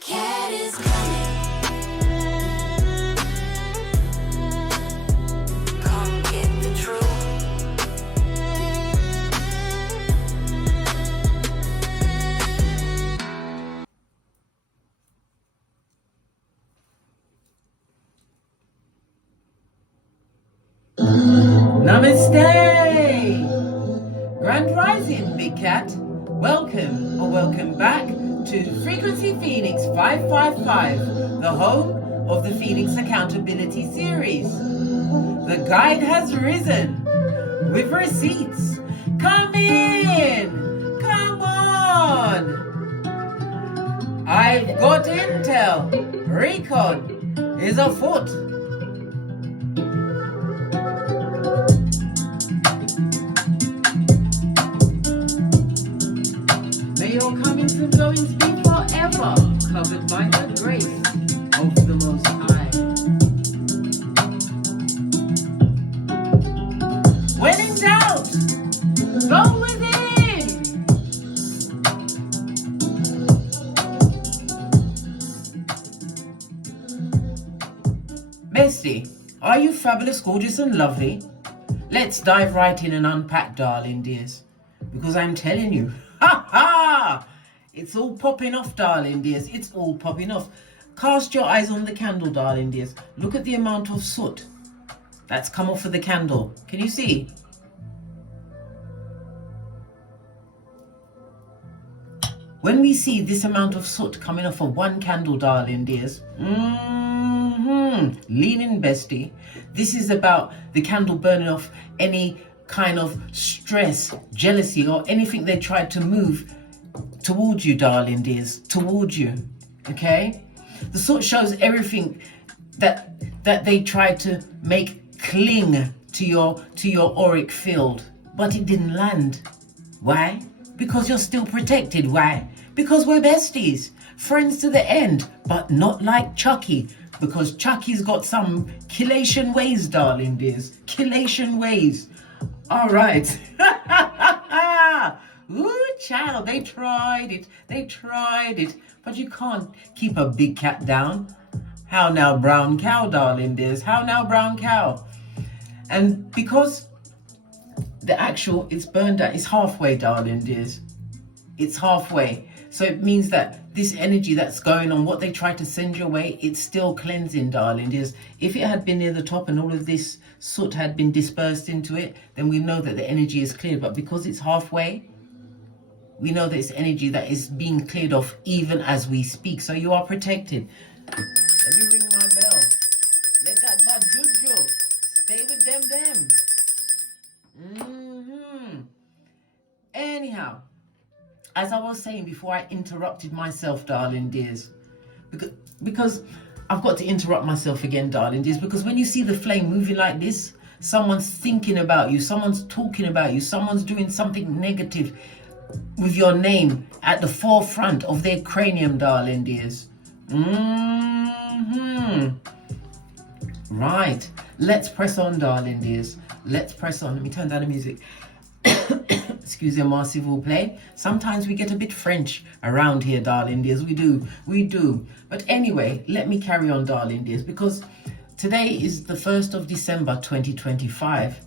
cat is coming. Come get the truth. Namaste! Grand Rising, Big Cat. Welcome or welcome back to Frequency Phoenix 555, the home of the Phoenix Accountability Series. The guide has risen with receipts. Come in! Come on! I've got intel. Recon is afoot. May your comings and goings be forever covered by the grace of the Most High. When in doubt, go within. Bestie, are you fabulous, gorgeous and lovely? Let's dive right in and unpack, darling dears. Because I'm telling you, ha ha! It's all popping off, darling dears. It's all popping off. Cast your eyes on the candle, darling dears. Look at the amount of soot that's come off of the candle. Can you see? When we see this amount of soot coming off of one candle, darling dears, lean in, bestie. This is about the candle burning off any kind of stress, jealousy, or anything they tried to move towards you, darling dears, towards you. Okay? The soot shows everything that they tried to make cling to your auric field, but it didn't land. Why? Because you're still protected. Why? Because we're besties, friends to the end, but not like Chucky, because Chucky's got some killation ways, darling dears. Killation ways. All right. Ooh, child, they tried it. They tried it. But you can't keep a big cat down. How now, brown cow, darling dears? How now, brown cow? And because the actual, it's burned out, it's halfway, darling dears. It's halfway. So it means that this energy that's going on, what they try to send your way, it's still cleansing, darling dears. If it had been near the top and all of this soot had been dispersed into it, then we know that the energy is cleared. But because it's halfway, we know that it's energy that is being cleared off even as we speak. So you are protected. Let me ring my bell. Let that bad juju stay with them. Anyhow, as I was saying before I interrupted myself, darling dears, because I've got to interrupt myself again, darling dears, because when you see the flame moving like this, someone's thinking about you, someone's talking about you, someone's doing something negative with your name at the forefront of their cranium, darling dears. Right. Let's press on, darling dears. Let's press on. Let me turn down the music. Excusez-moi, s'il vous plaît. Sometimes we get a bit French around here, darling dears. We do. But anyway, let me carry on, darling dears, because today is the 1st of December, 2025.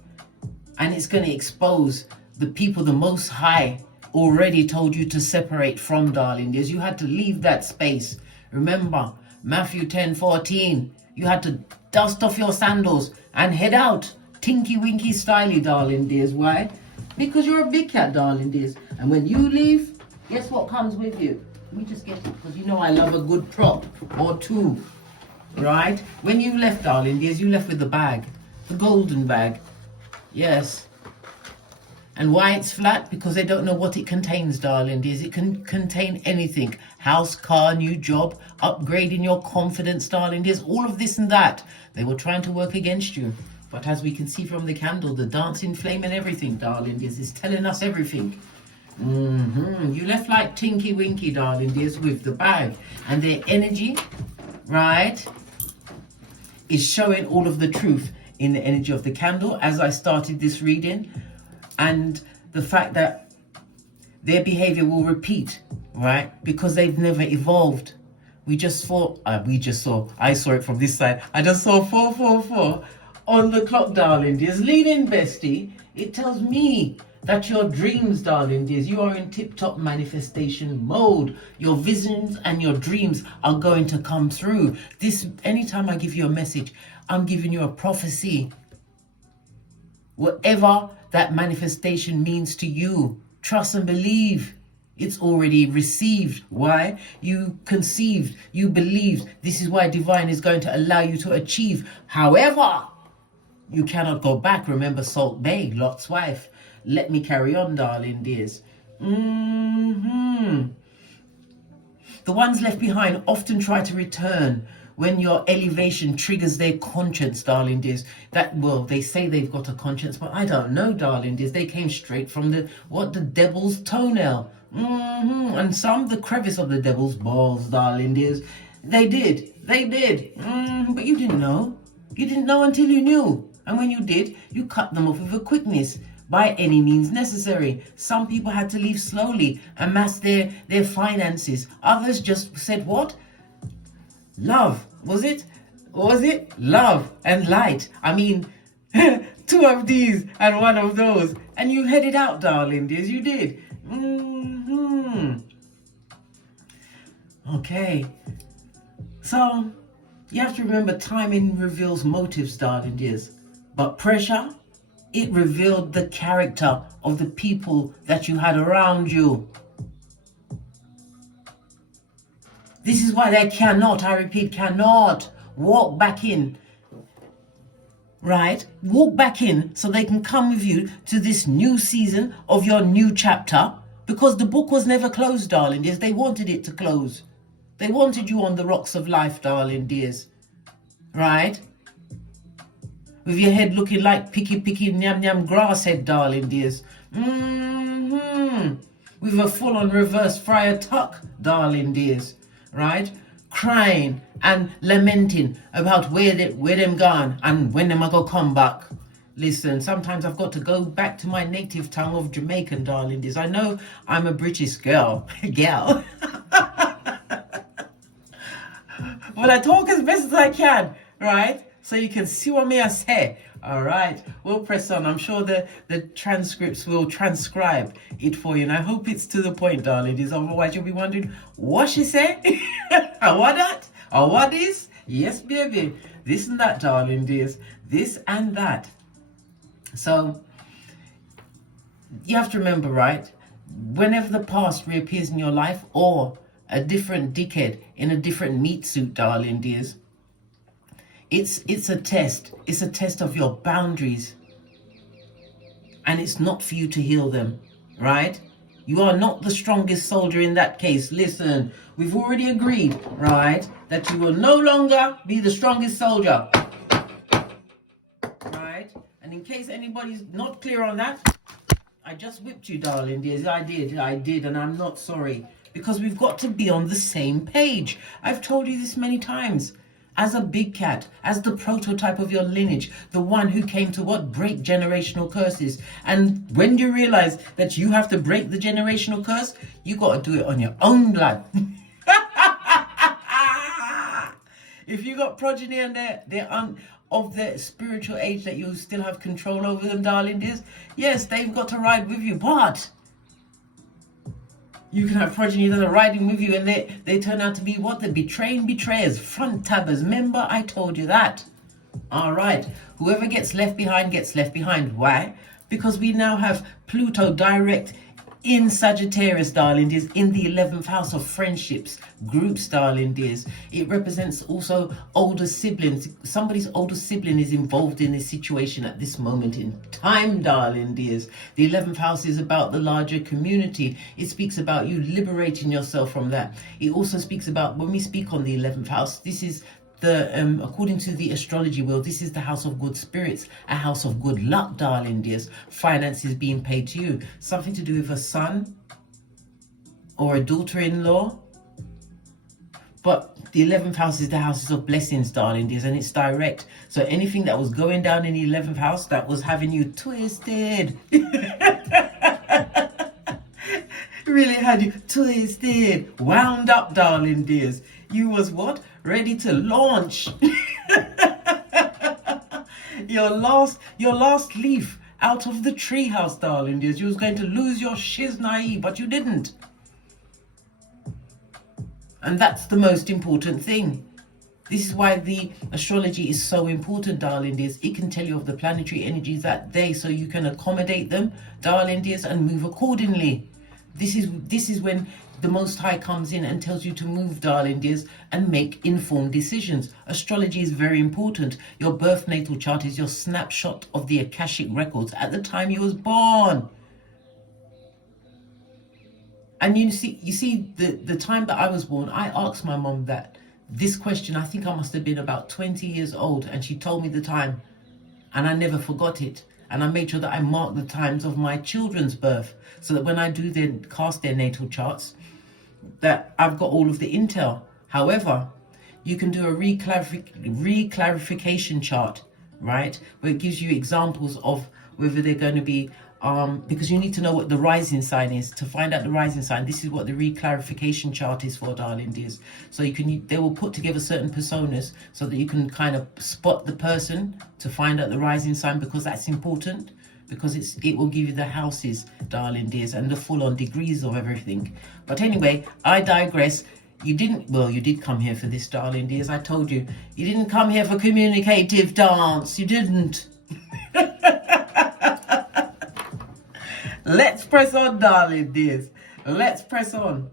And it's going to expose the people the Most High already told you to separate from, darling dears. You had to leave that space. Remember, Matthew 10:14. You had to dust off your sandals and head out. Tinky winky styly, darling dears. Why? Because you're a big cat, darling dears. And when you leave, guess what comes with you? Let me just get it, because you know I love a good prop or two. Right? When you left, darling dears, you left with the bag. The golden bag. Yes. And why it's flat? Because they don't know what it contains, darling dears. It can contain anything. House, car, new job, upgrading your confidence, darling dears. All of this and that. They were trying to work against you. But as we can see from the candle, the dancing flame and everything, darling dears, is telling us everything. You left like Tinky Winky, darling dears, with the bag. And their energy, right, is showing all of the truth in the energy of the candle as I started this reading. And the fact that their behavior will repeat, right? Because they've never evolved. I saw it from this side. I just saw 444 on the clock, darling dears. Lean in, bestie. It tells me that your dreams, darling dears, you are in tip-top manifestation mode. Your visions and your dreams are going to come through. Anytime I give you a message, I'm giving you a prophecy. Whatever that manifestation means to you, trust and believe. It's already received. Why? You conceived, you believed. This is why divine is going to allow you to achieve. However, you cannot go back. Remember Salt Bay, Lot's wife. Let me carry on, darling dears. The ones left behind often try to return when your elevation triggers their conscience, darling dears. They say they've got a conscience, but I don't know, darling dears. They came straight from the devil's toenail. And some the crevice of the devil's balls, darling dears. They did. But you didn't know. You didn't know until you knew. And when you did, you cut them off with a quickness by any means necessary. Some people had to leave slowly, amass their finances. Others just said, what? Love. Was it? Love and light. I mean, 2 of these and 1 of those. And you headed out, darling dears. You did. Okay. So, you have to remember timing reveals motives, darling dears. But pressure, it revealed the character of the people that you had around you. This is why they cannot, I repeat, cannot walk back in. Right? Walk back in so they can come with you to this new season of your new chapter. Because the book was never closed, darling dears. They wanted it to close. They wanted you on the rocks of life, darling dears. Right? With your head looking like picky, nyam grass head, darling dears. With a full-on reverse Friar Tuck, darling dears. Right? Crying and lamenting about where them gone and when them are gonna come back. Listen, sometimes I've got to go back to my native tongue of Jamaican, darling dears. I know I'm a British girl. But I talk as best as I can, right? So you can see what me I say. All right, we'll press on. I'm sure the transcripts will transcribe it for you. And I hope it's to the point, darling dears. Otherwise, you'll be wondering, what she say? What that? Or what is? Yes, baby. This and that, darling dears. This and that. So, you have to remember, right? Whenever the past reappears in your life or a different dickhead in a different meat suit, darling dears, it's a test. It's a test of your boundaries. And it's not for you to heal them, right? You are not the strongest soldier in that case. Listen, we've already agreed, right, that you will no longer be the strongest soldier. Right? And in case anybody's not clear on that, I just whipped you, darling dears. I did, and I'm not sorry. Because we've got to be on the same page. I've told you this many times. As a big cat, as the prototype of your lineage, the one who came to break generational curses. And when you realize that you have to break the generational curse, you got to do it on your own blood. If you got progeny and they're of the spiritual age that you still have control over them, darling dears, yes, they've got to ride with you, but you can have progeny that are riding with you and they turn out to be what? The betraying betrayers, front tabbers. Remember, I told you that. All right. Whoever gets left behind gets left behind. Why? Because we now have Pluto direct in Sagittarius, darling dears, in the 11th house of friendships, groups, darling dears. It represents also older siblings. Somebody's older sibling is involved in this situation at this moment in time, darling dears. The 11th house is about the larger community. It speaks about you liberating yourself from that. It also speaks about, when we speak on the 11th house, this is according to the astrology wheel, this is the house of good spirits, a house of good luck, darling dears. Finances being paid to you. Something to do with a son or a daughter-in-law. But the 11th house is the houses of blessings, darling dears, and it's direct. So anything that was going down in the 11th house that was having you twisted. Really had you twisted, wound up, darling dears. You was what? Ready to launch. your last leaf out of the treehouse, darling dears. You was going to lose your shiznai, but you didn't. And that's the most important thing. This is why the astrology is so important, darling dears. It can tell you of the planetary energies that day so you can accommodate them, darling dears, and move accordingly. This is when the Most High comes in and tells you to move, darling dears, and make informed decisions. Astrology is very important. Your birth natal chart is your snapshot of the Akashic records at the time you was born. And you see the time that I was born, I asked my mom this question. I think I must have been about 20 years old, and she told me the time, and I never forgot it. And I made sure that I marked the times of my children's birth, so that when I do cast their natal charts, that I've got all of the intel. However, you can do a reclarification chart, right, where it gives you examples of whether they're going to be because you need to know what the rising sign is. To find out the rising sign, this is what the reclarification chart is for, darling dears. So they will put together certain personas so that you can kind of spot the person to find out the rising sign, because that's important, because it will give you the houses, darling dears, and the full-on degrees of everything. But anyway, I digress. You did come here for this, darling dears. I told you, you didn't come here for communicative dance. You didn't. Let's press on, darling dears. Let's press on.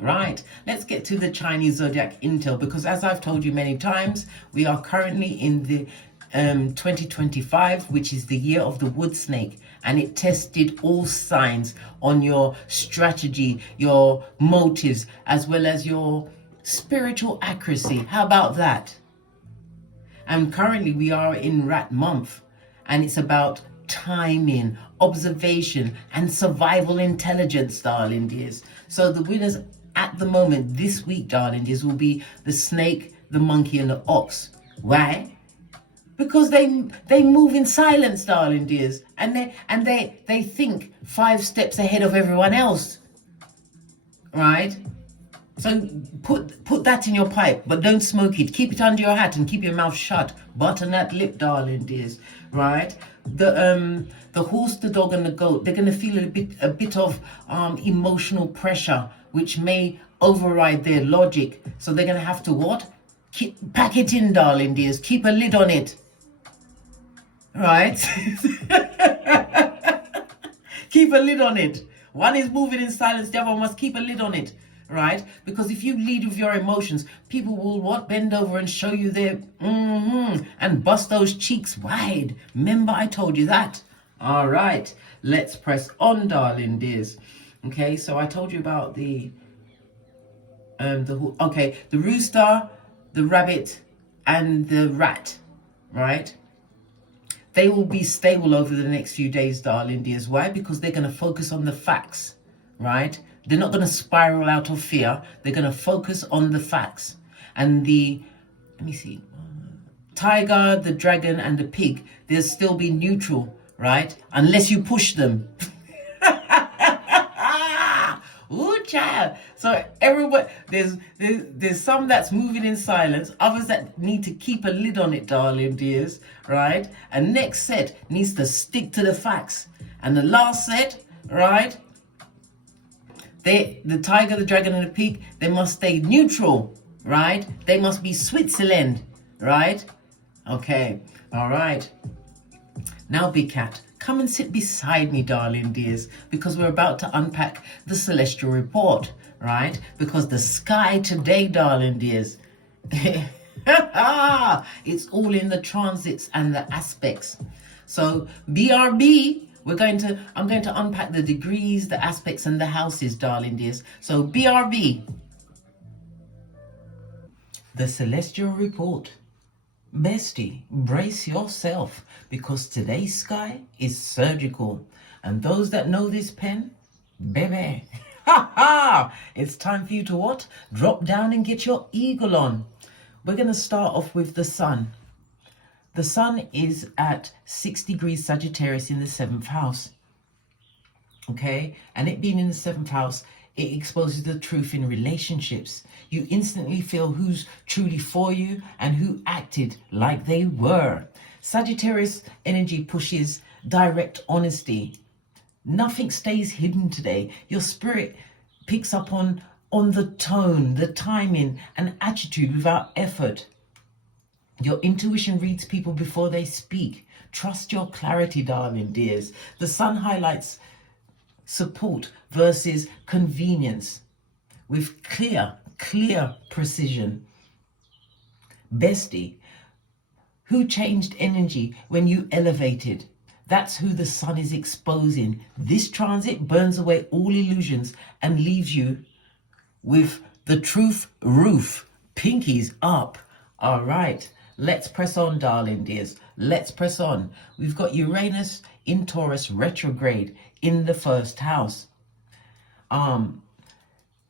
Right, let's get to the Chinese zodiac intel, because as I've told you many times, we are currently in the 2025, which is the year of the wood snake, and it tested all signs on your strategy, your motives, as well as your spiritual accuracy. How about that? And currently we are in Rat month, and it's about timing, observation, and survival intelligence, darling dears. So the winners at the moment this week, darling dears, will be the snake, the monkey, and the ox. Why? Because they move in silence, darling dears, and they think 5 steps ahead of everyone else, right? So put that in your pipe, but don't smoke it. Keep it under your hat and keep your mouth shut. Button that lip, darling dears, right? The horse, the dog, and the goat, they're going to feel a bit of emotional pressure, which may override their logic. So they're going to have to what? Pack it in, darling dears. Keep a lid on it, right? Keep a lid on it. One is moving in silence, the other one must keep a lid on it, right? Because if you lead with your emotions, people will what? Bend over and show you their and bust those cheeks wide. Remember, I told you that. All right, let's press on, darling dears. Okay, so I told you about the rooster, the rabbit, and the rat, right? They will be stable over the next few days, darling dears. Why? Because they're going to focus on the facts, right? They're not going to spiral out of fear. They're going to focus on the facts. And let me see, tiger, the dragon, and the pig, they'll still be neutral, right? Unless you push them. Ooh, child. So everyone, there's some that's moving in silence, others that need to keep a lid on it, darling dears, right? And next set needs to stick to the facts. And the last set, right? The tiger, the dragon, and the pig, they must stay neutral, right? They must be Switzerland, right? Okay, all right. Now, Big Cat, come and sit beside me, darling dears, because we're about to unpack the celestial report, right? Because the sky today, darling dears, it's all in the transits and the aspects. So BRB, I'm going to unpack the degrees, the aspects, and the houses, darling dears. So BRB, the celestial report. Bestie, brace yourself, because today's sky is surgical. And those that know this pen, baby, it's time for you to what? Drop down and get your eagle on. We're going to start off with the sun. The sun is at 6 degrees Sagittarius in the 7th house. Okay, and it being in the 7th house, it exposes the truth in relationships. You instantly feel who's truly for you and who acted like they were. Sagittarius energy pushes direct honesty. Nothing stays hidden today. Your spirit picks up on the tone, the timing, and attitude without effort. Your intuition reads people before they speak. Trust your clarity, darling dears. The sun highlights support versus convenience with clear precision. Bestie, who changed energy when you elevated? That's who the sun is exposing. This transit burns away all illusions and leaves you with the truth roof. Pinkies up. All right. Let's press on, darling dears. Let's press on. We've got Uranus in Taurus retrograde in the 1st house.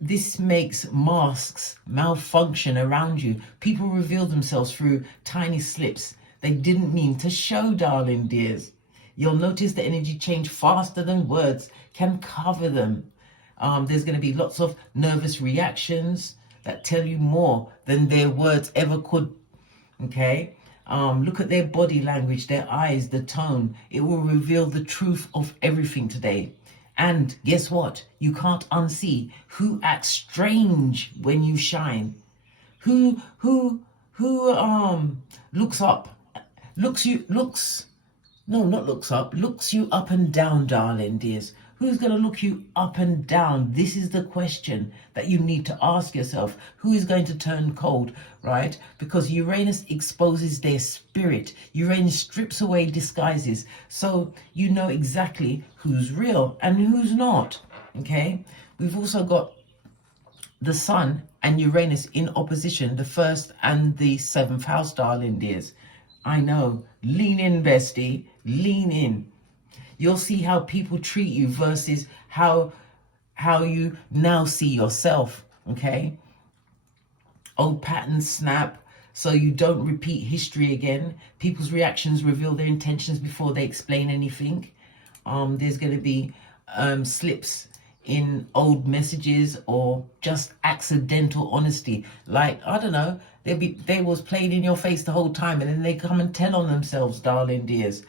This makes masks malfunction around you. People reveal themselves through tiny slips they didn't mean to show, darling dears. You'll notice the energy change faster than words can cover them. There's going to be lots of nervous reactions that tell you more than their words ever could. Okay, look at their body language, their eyes, the tone. It will reveal the truth of everything today. And guess what? You can't unsee who acts strange when you shine. Who looks up, looks you up and down, darling dears. Who's going to look you up and down? This is the question that you need to ask yourself. Who is going to turn cold, right? Because Uranus exposes their spirit. Uranus strips away disguises. So you know exactly who's real and who's not, okay? We've also got the sun and Uranus in opposition, the 1st and the 7th house, darling dears. I know. Lean in, bestie. Lean in. You'll see how people treat you versus how you now see yourself, okay? Old patterns snap so you don't repeat history again. People's reactions reveal their intentions before they explain anything. There's going to be slips in old messages or just accidental honesty. Like, I don't know, they was playing in your face the whole time and then they come and tell on themselves, darling dears.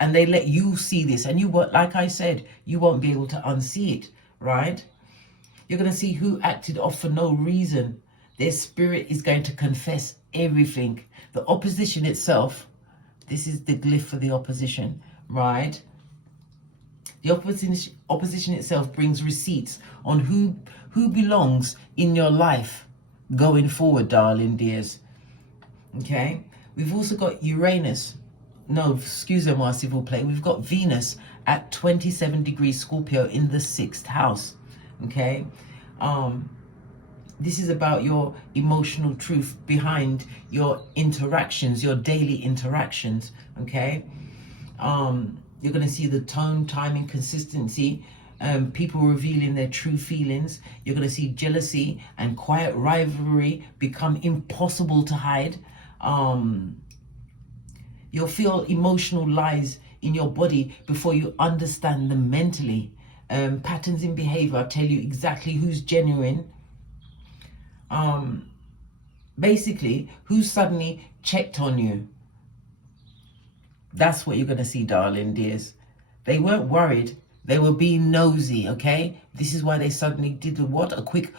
And they let you see this, and you won't, like I said, you won't be able to unsee it, right? You're going to see who acted off for no reason. Their spirit is going to confess everything. The opposition itself, this is the glyph for the opposition, right? The opposition itself brings receipts on who belongs in your life going forward, darling dears. Okay? We've also got Uranus. No, excusez-moi, s'il vous plaît. We've got Venus at 27 degrees Scorpio in the 6th house. Okay? This is about your emotional truth behind your interactions, your daily interactions. Okay? You're going to see the tone, timing, consistency, people revealing their true feelings. You're going to see jealousy and quiet rivalry become impossible to hide. You'll feel emotional lies in your body before you understand them mentally. Patterns in behavior tell you exactly who's genuine. Basically, who suddenly checked on you. That's what you're going to see, darling dears. They weren't worried. They were being nosy, okay? This is why they suddenly did a quick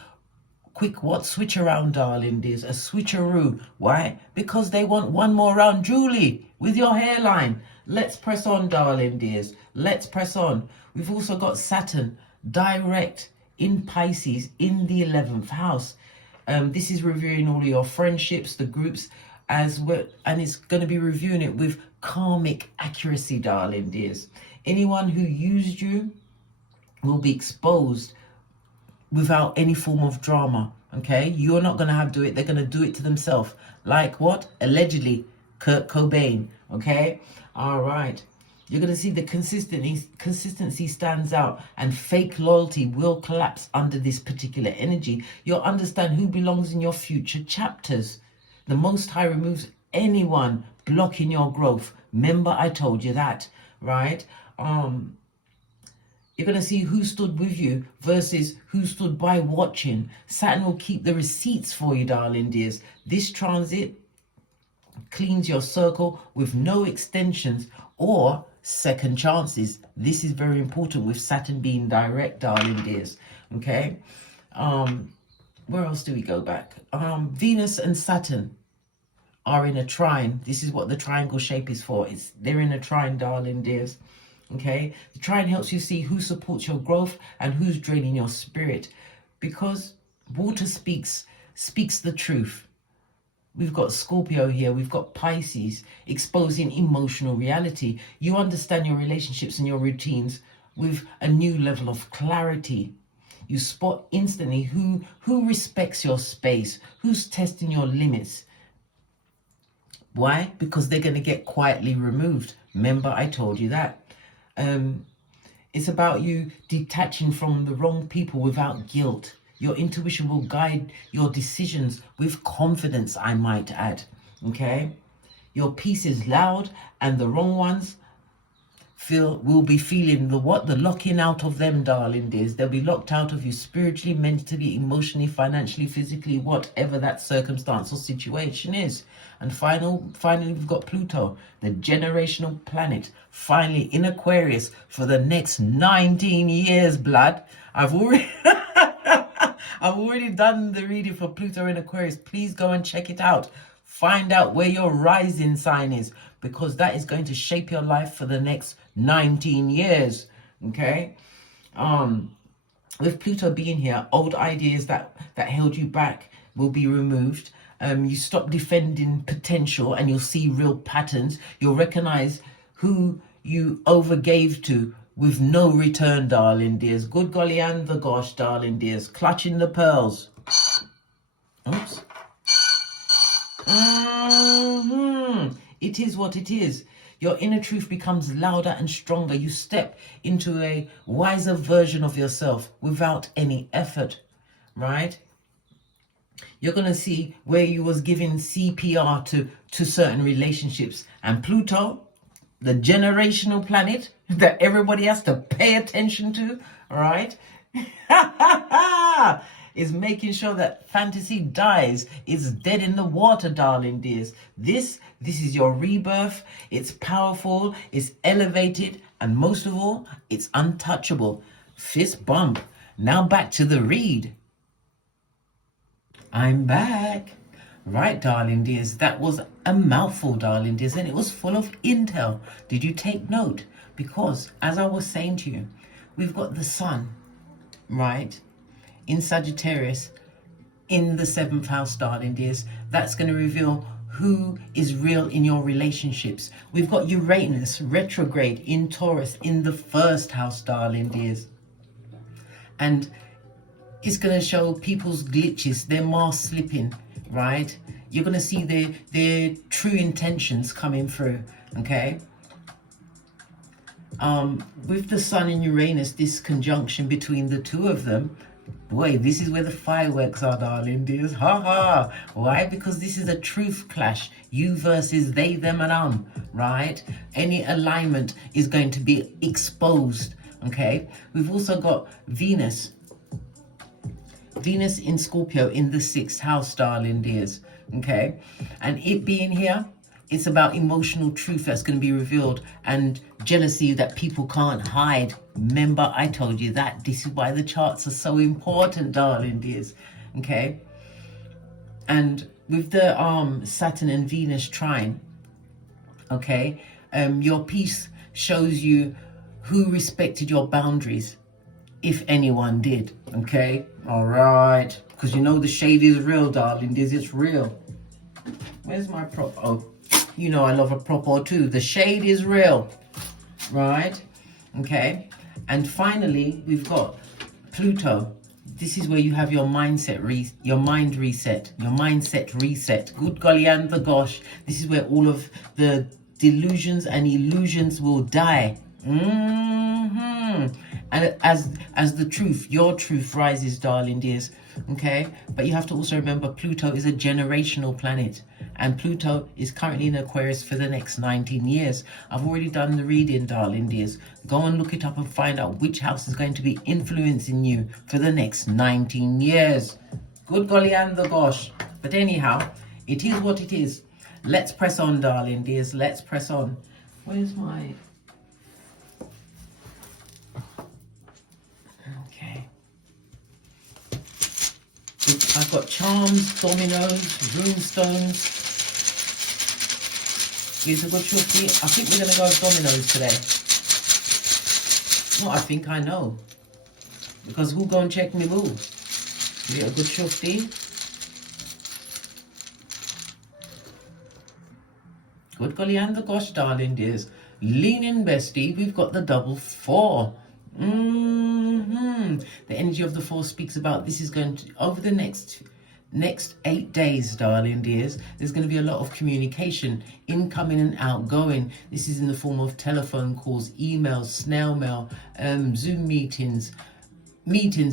switch around, darling dears. A switcheroo. Why? Because they want one more round. Julie, with your hairline. Let's press on, darling dears. Let's press on. We've also got Saturn direct in Pisces in the 11th house. This is reviewing all of your friendships, the groups, as well, and it's going to be reviewing it with karmic accuracy, darling dears. Anyone who used you will be exposed without any form of drama, okay? You're not going to have to do it. They're going to do it to themselves. Like what? Allegedly, Kurt Cobain, okay? All right. You're going to see the consistency stands out, and fake loyalty will collapse under this particular energy. You'll understand who belongs in your future chapters. The Most High removes anyone blocking your growth. Remember, I told you that, right? You're going to see who stood with you versus who stood by watching. Saturn will keep the receipts for you, darling dears. This transit cleans your circle with no extensions or second chances. This is very important with Saturn being direct, darling dears. Okay. Where else do we go back? Venus and Saturn are in a trine. This is what the triangle shape is for. They're in a trine, darling dears. Okay, the trine helps you see who supports your growth and who's draining your spirit, because water speaks the truth. We've got Scorpio here, we've got Pisces, exposing emotional reality. You understand your relationships and your routines with a new level of clarity. You spot instantly who respects your space, who's testing your limits. Why? Because they're going to get quietly removed. Remember, I told you that. It's about you detaching from the wrong people without guilt. Your intuition will guide your decisions with confidence, I might add. Okay? Your peace is loud, and the wrong ones will be feeling the locking out of them, darling dears. They'll be locked out of you spiritually, mentally, emotionally, financially, physically, whatever that circumstance or situation is. And finally, we've got Pluto, the generational planet, finally in Aquarius for the next 19 years, blood. I've already done the reading for Pluto in Aquarius. Please go and check it out. Find out where your rising sign is, because that is going to shape your life for the next 19 years. Okay? With Pluto being here, old ideas that held you back will be removed. You stop defending potential and you'll see real patterns. You'll recognize who you overgave to with no return, darling dears. Good golly and the gosh, darling dears. Clutching the pearls. Oops. It is what it is. Your inner truth becomes louder and stronger. You step into a wiser version of yourself without any effort, right? You're going to see where you was giving CPR to certain relationships. And Pluto, the generational planet that everybody has to pay attention to, all right, is making sure that fantasy dies. It's dead in the water, darling dears. This is your rebirth. It's powerful, it's elevated, and most of all, it's untouchable. Fist bump. Now back to the read. I'm back. Right, darling dears, that was a mouthful, darling dears, and it was full of intel. Did you take note? Because, as I was saying to you, we've got the sun, right, in Sagittarius, in the 7th house, darling dears. That's going to reveal who is real in your relationships. We've got Uranus retrograde in Taurus in the 1st house, darling dears. And it's going to show people's glitches, their mask slipping, right? You're going to see their true intentions coming through, okay? With the sun and Uranus, this conjunction between the two of them, boy, this is where the fireworks are, darling dears. Ha ha. Why? Because this is a truth clash. You versus they, them, and right? Any alignment is going to be exposed, okay? We've also got Venus in Scorpio in the 6th house, darling dears, okay? And it being here, it's about emotional truth that's going to be revealed and jealousy that people can't hide. Remember, I told you that. This is why the charts are so important, darling dears, okay? And with the Saturn and Venus trine, okay, your piece shows you who respected your boundaries, if anyone did, okay? All right, because you know the shade is real, darling dears. It's real. Where's my prop? Oh, you know I love a prop or two. The shade is real, right? Okay. And finally, we've got Pluto. This is where you have your mindset reset. Good golly and the gosh. This is where all of the delusions and illusions will die. And as the truth, your truth rises, darling dears, Okay, but you have to also remember Pluto is a generational planet, and Pluto is currently in Aquarius for the next 19 years. I've already done the reading, darling dears. Go and look it up and find out which house is going to be influencing you for the next 19 years. Good golly and the gosh. But anyhow, it is what it is. Let's press on, darling dears. Let's press on. Where's my... Okay. I've got charms, dominoes, rune stones. Here's a good shorty. I think we're going to go with dominoes today. No, I think I know. Because who go and check me boo? Get a good shorty. Good golly and the gosh, darling dears. Lean in, bestie. We've got the double 4. The energy of the 4 speaks about this is going to, over the next 8 days, darling dears, there's going to be a lot of communication, incoming and outgoing. This is in the form of telephone calls, emails, snail mail, Zoom meetings,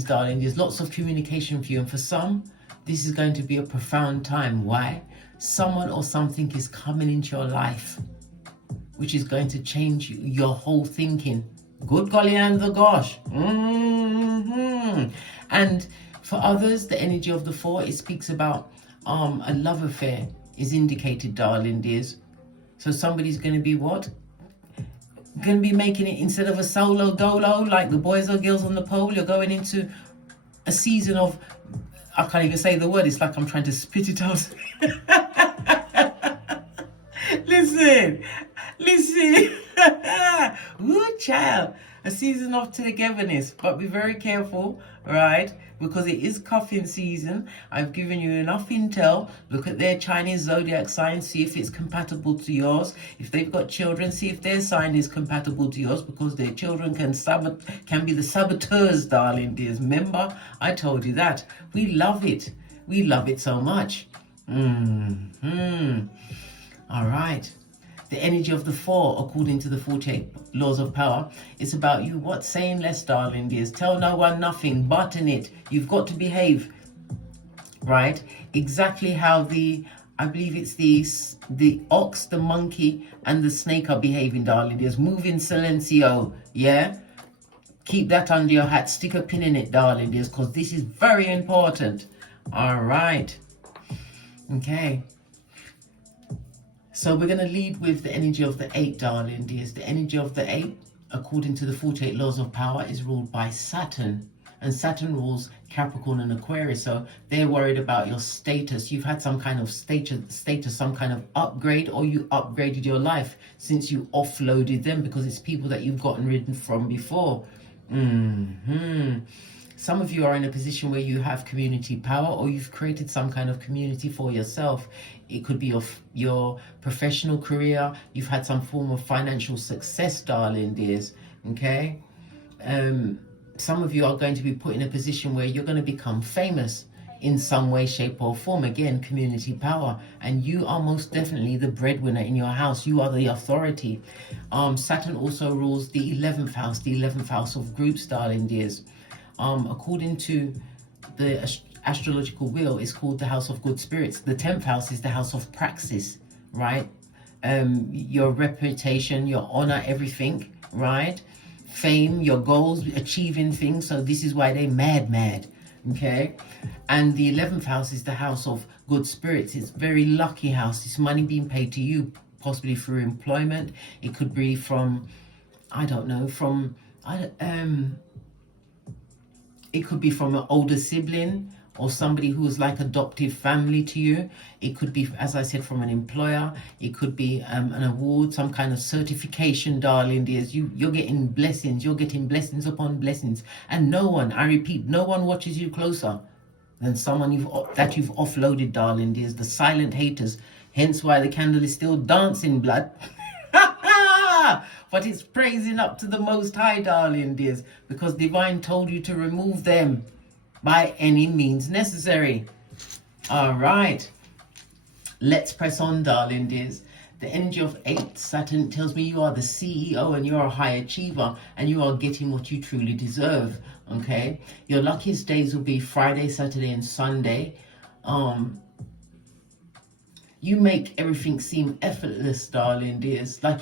darling. There's lots of communication for you, and for some, this is going to be a profound time. Why? Someone or something is coming into your life, which is going to change your whole thinking. Good golly and the gosh. And for others, the energy of the 4, it speaks about a love affair is indicated, darling dears. So somebody's going to be what? Going to be making it, instead of a solo dolo, like the boys or girls on the pole, you're going into a season of, I can't even say the word, it's like I'm trying to spit it out. Listen. Ooh, child. A season of togetherness, but be very careful, right? Because it is cuffing season. I've given you enough intel. Look at their Chinese zodiac sign, see if it's compatible to yours. If they've got children, see if their sign is compatible to yours, because their children can be the saboteurs, darling dears. Remember, I told you that. We love it. We love it so much. All right. The energy of the 4, according to the 48 laws of power, it's about you what? Saying less, darling dears. Tell no one nothing. Button it. You've got to behave. Right? Exactly how I believe it's the ox, the monkey, and the snake are behaving, darling dears. Move in silencio. Yeah? Keep that under your hat. Stick a pin in it, darling dears, because this is very important. All right. Okay. So we're going to lead with the energy of the 8, darling dears. The energy of the 8, according to the 48 laws of power, is ruled by Saturn. And Saturn rules Capricorn and Aquarius. So they're worried about your status. You've had some kind of status, some kind of upgrade, or you upgraded your life since you offloaded them, because it's people that you've gotten rid from before. Some of you are in a position where you have community power, or you've created some kind of community for yourself. It could be your professional career. You've had some form of financial success, darling dears. Okay? Some of you are going to be put in a position where you're going to become famous in some way, shape or form. Again, community power. And you are most definitely the breadwinner in your house. You are the authority. Saturn also rules the 11th house of groups, darling dears. According to the astrological wheel, it's called the house of good spirits. The 10th house is the house of praxis, right? Your reputation, your honor, everything, right? Fame, your goals, achieving things. So this is why they mad, okay? And the 11th house is the house of good spirits. It's a very lucky house. It's money being paid to you, possibly through employment. It could be from, I don't know, it could be from an older sibling or somebody who is like adoptive family to you. It could be, as I said, from an employer. It could be an award, some kind of certification, darling dears. You're getting blessings. You're getting blessings upon blessings. And no one, I repeat, no one watches you closer than someone that you've offloaded, darling dears. The silent haters. Hence why the candle is still dancing, blood. But it's praising up to the Most High, darling dears, because divine told you to remove them by any means necessary. All right. Let's press on, darling dears. The energy of 8 Saturn tells me you are the CEO and you're a high achiever and you are getting what you truly deserve. Okay, your luckiest days will be Friday, Saturday, and Sunday. You make everything seem effortless, darling dears. Like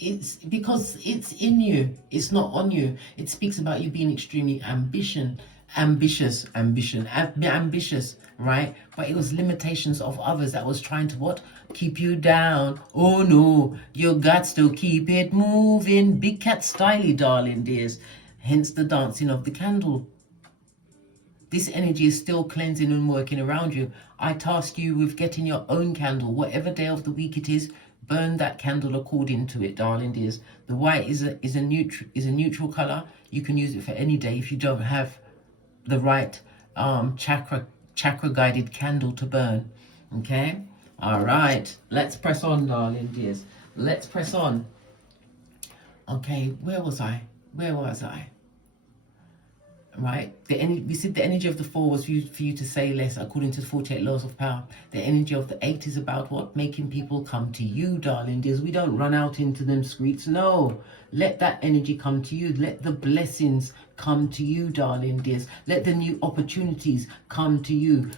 it's because it's in you. It's not on you. It speaks about you being extremely ambitious, right? But it was limitations of others that was trying to what? Keep you down. Oh no, you got to keep it moving. Big cat styly, darling dears. Hence the dancing of the candle. This energy is still cleansing and working around you. I task you with getting your own candle, whatever day of the week it is. Burn that candle according to it, darling dears. The white is a neutral color. You can use it for any day if you don't have the right chakra guided candle to burn. Okay, all right, let's press on, darling dears. Let's press on. Okay, where was I? Right, we said the energy of the 4 was for you to say less according to the 48 laws of power. The energy of the 8 is about what? Making people come to you, darling dears. We don't run out into them streets. No, let that energy come to you. Let the blessings come to you, darling dears. Let the new opportunities come to you.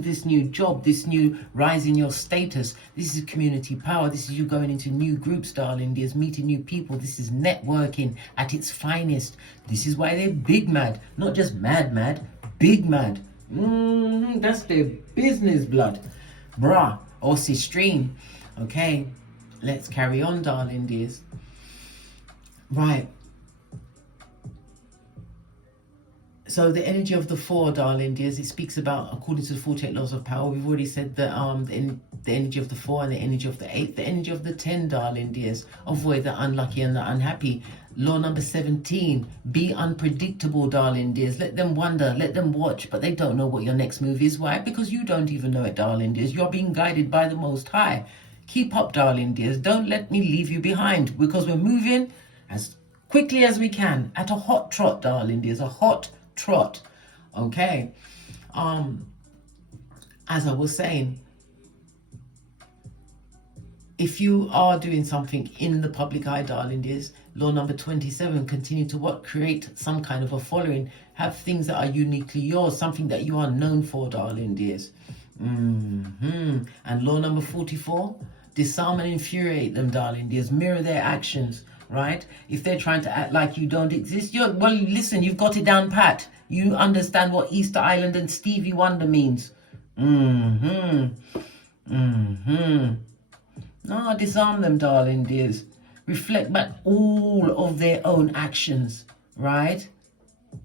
This new job, this new rise in your status. This is community power. This is you going into new groups, darling dears, meeting new people. This is networking at its finest. This is why they're big mad, not just mad, big mad. That's their business, blood, brah, or sistrine. Okay, let's carry on, darling dears. Right. So the energy of the 4, darling dears, it speaks about, according to the 48 laws of power, we've already said that the energy of the 4 and the energy of the 8, the energy of the 10, darling dears, avoid the unlucky and the unhappy. Law number 17, be unpredictable, darling dears. Let them wonder, let them watch, but they don't know what your next move is. Why? Because you don't even know it, darling dears. You're being guided by the Most High. Keep up, darling dears. Don't let me leave you behind, because we're moving as quickly as we can at a hot trot, darling dears, a hot trot. Okay, as I was saying, if you are doing something in the public eye, darling dears, law number 27, continue to what? Create some kind of a following. Have things that are uniquely yours, something that you are known for, darling dears. And law number 44, disarm and infuriate them, darling dears. Mirror their actions. Right? If they're trying to act like you don't exist, well, listen, you've got it down pat. You understand what Easter Island and Stevie Wonder means. No, disarm them, darling dears. Reflect back all of their own actions, right?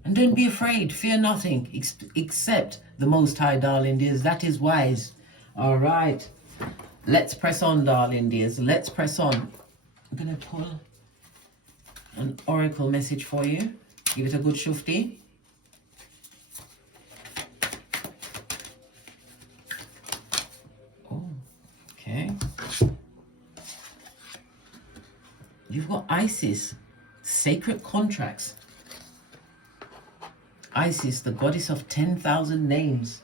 And don't be afraid. Fear nothing except the Most High, darling dears. That is wise. All right. Let's press on, darling dears. Let's press on. I'm going to pull an oracle message for you. Give it a good shufti. Oh, okay. You've got Isis, sacred contracts. Isis, the goddess of 10,000 names.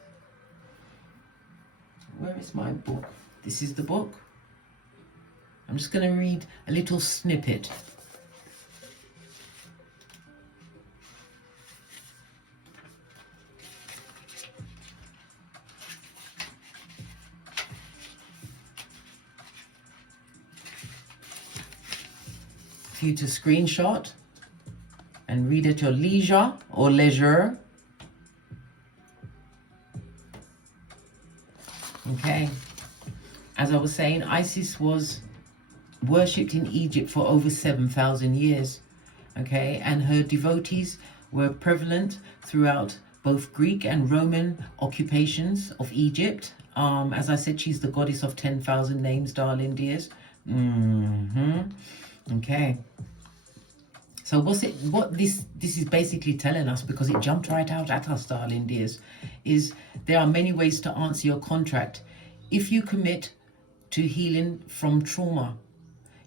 Where is my book? This is the book. I'm just going to read a little snippet. For you to screenshot and read at your leisure or leisure. Okay, as I was saying, Isis was worshipped in Egypt for over 7,000 years. Okay, and her devotees were prevalent throughout both Greek and Roman occupations of Egypt. As I said, she's the goddess of 10,000 names, darling dears. Okay. So what this is basically telling us, because it jumped right out at us, darling dears, is there are many ways to answer your contract. If you commit to healing from trauma,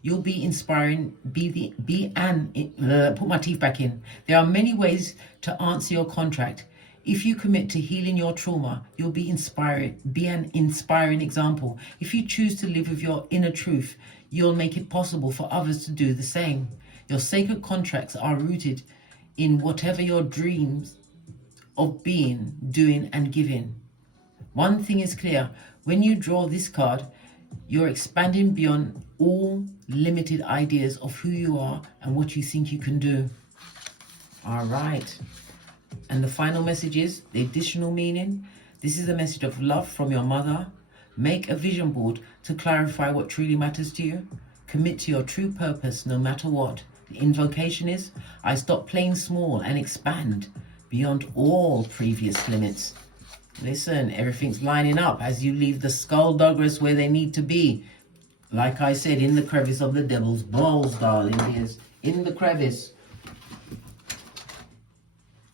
you'll be inspiring, put my teeth back in. There are many ways to answer your contract. If you commit to healing your trauma, you'll be an inspiring example. If you choose to live with your inner truth, you'll make it possible for others to do the same. Your sacred contracts are rooted in whatever your dreams of being, doing, and giving. One thing is clear: when you draw this card, you're expanding beyond all limited ideas of who you are and what you think you can do. All right. And the final message is the additional meaning. This is a message of love from your mother. Make a vision board to clarify what truly matters to you. Commit to your true purpose no matter what. The invocation is, I stop playing small and expand beyond all previous limits. Listen, everything's lining up as you leave the skullduggerous where they need to be. Like I said, in the crevice of the devil's balls, darling dears. In the crevice.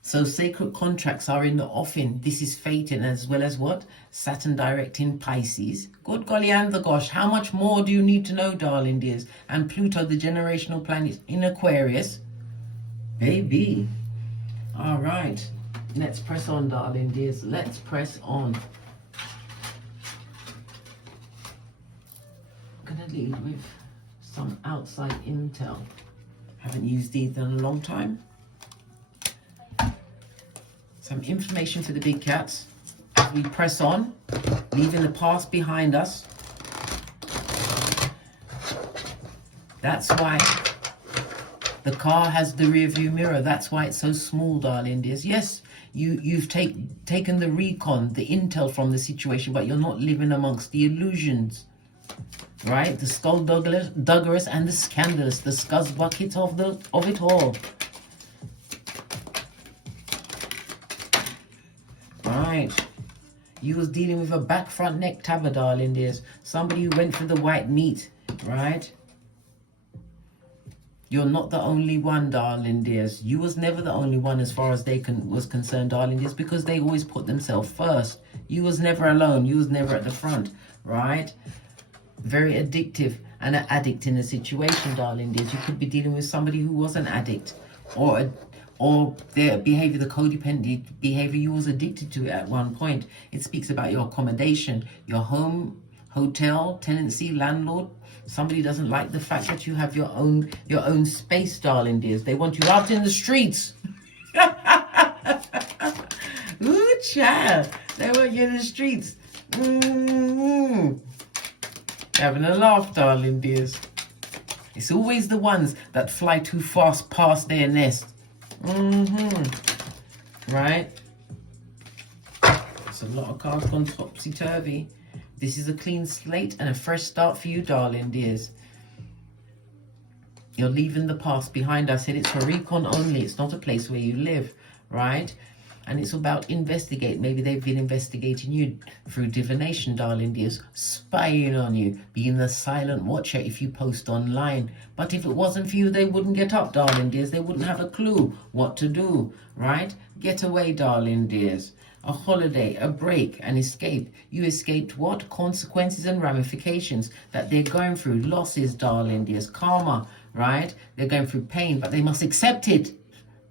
So sacred contracts are in the offing. This is fate, and as well as what? Saturn direct in Pisces. Good golly and the gosh, how much more do you need to know, darling dears? And Pluto, the generational planet in Aquarius. Baby. All right. Let's press on, darling dears. Let's press on. I'm going to lead with some outside intel. Haven't used these in a long time. Some information for the big cats as we press on, leaving the past behind us. That's why the car has the rear view mirror. That's why it's so small, darling dears. Yes, you've taken the recon, the intel from the situation, but you're not living amongst the illusions, right? The skullduggerous and the scandalous, the scuzz bucket of it all. Right. You was dealing with a back front neck tabber, darling dears. Somebody who went for the white meat, right? You're not the only one, darling dears. You was never the only one as far as was concerned, darling dears, because they always put themselves first. You was never alone. You was never at the front, right? Very addictive and an addict in a situation, darling dears. You could be dealing with somebody who was an addict or their behavior, the codependent behavior, you was addicted to it at one point. It speaks about your accommodation, your home, hotel, tenancy, landlord. Somebody doesn't like the fact that you have your own space, darling dears. They want you out in the streets. Ooh, child. They want you in the streets. Having a laugh, darling dears. It's always the ones that fly too fast past their nest. Right? It's a lot of cards gone topsy-turvy. This is a clean slate and a fresh start for you, darling dears. You're leaving the past behind. I said it's for recon only. It's not a place where you live, right? And it's about investigate. Maybe they've been investigating you through divination, darling dears, spying on you, being the silent watcher if you post online. But if it wasn't for you, they wouldn't get up, darling dears. They wouldn't have a clue what to do, right? Get away, darling dears. A holiday, a break, an escape. You escaped what? Consequences and ramifications that they're going through. Losses, darling dears. Karma, right? They're going through pain, but they must accept it.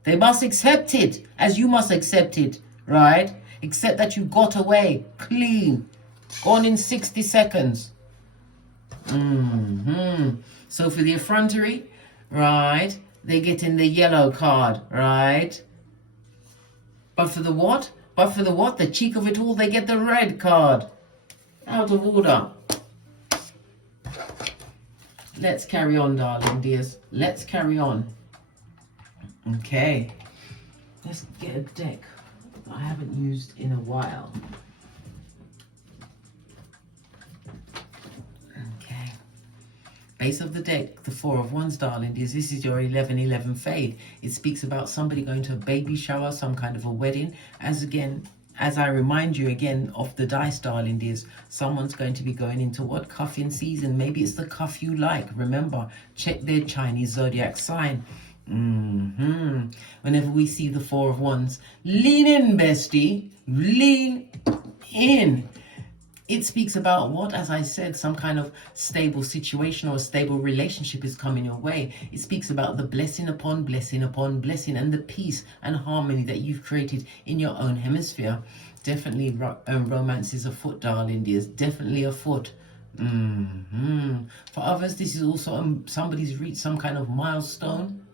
They must accept it, as you must accept it, right? Accept that you got away clean, gone in 60 seconds. So for the effrontery, right, they get in the yellow card, right? But for the what? The cheek of it all, they get the red card. Out of order. Let's carry on, darling dears. Let's carry on. Okay, let's get a deck that I haven't used in a while. Okay, base of the deck, the Four of Wands, darling dears. This is your 11-11 fade. It speaks about somebody going to a baby shower, some kind of a wedding. As I remind you again of the dice, darling dears, someone's going to be going into what? Cuffing season. Maybe it's the cuff you like. Remember, check their Chinese zodiac sign. Whenever we see the Four of Wands, lean in, bestie. Lean in. It speaks about what, as I said, some kind of stable situation or a stable relationship is coming your way. It speaks about the blessing upon blessing upon blessing and the peace and harmony that you've created in your own hemisphere. Definitely romance is afoot, darling dears. Definitely afoot. For others, this is also somebody's reached some kind of milestone.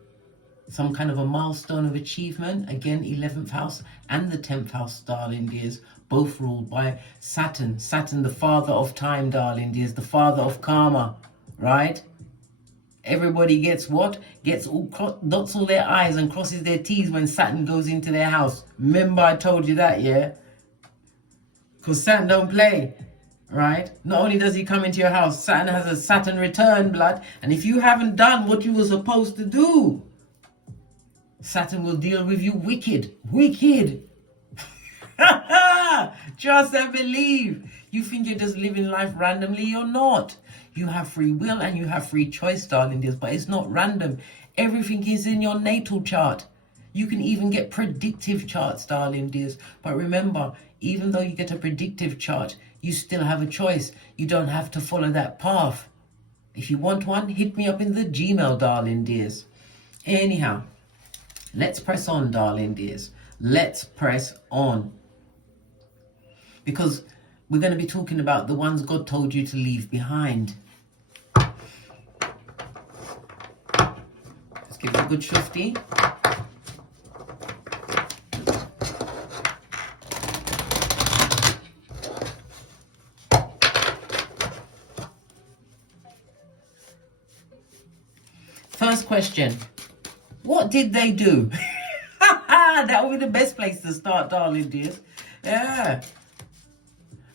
Some kind of a milestone of achievement. Again, 11th house and the 10th house, darling dears, both ruled by Saturn. Saturn, the father of time, darling dears, the father of karma, right? Everybody gets what? Gets all dots all their I's and crosses their T's when Saturn goes into their house. Remember I told you that, yeah? Because Saturn don't play, right? Not only does he come into your house, Saturn has a Saturn return, blood. And if you haven't done what you were supposed to do, Saturn will deal with you wicked. Wicked. Trust and believe. You think you're just living life randomly? You're not. You have free will and you have free choice, darling dears, but it's not random. Everything is in your natal chart. You can even get predictive charts, darling dears. But remember, even though you get a predictive chart, you still have a choice. You don't have to follow that path. If you want one, hit me up in the Gmail, darling dears. Anyhow, let's press on, darling dears. Let's press on. Because we're going to be talking about the ones God told you to leave behind. Let's give it a good shufty. First question. What did they do? That would be the best place to start, darling dears. Yeah.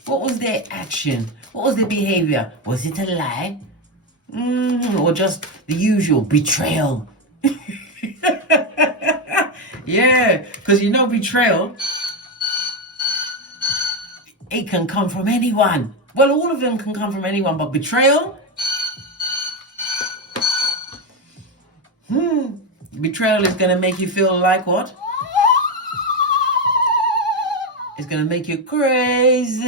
What was their action? What was their behavior? Was it a lie? Or just the usual betrayal? Yeah, because you know betrayal, it can come from anyone. Well, all of them can come from anyone, but betrayal? Betrayal is going to make you feel like what? It's going to make you crazy.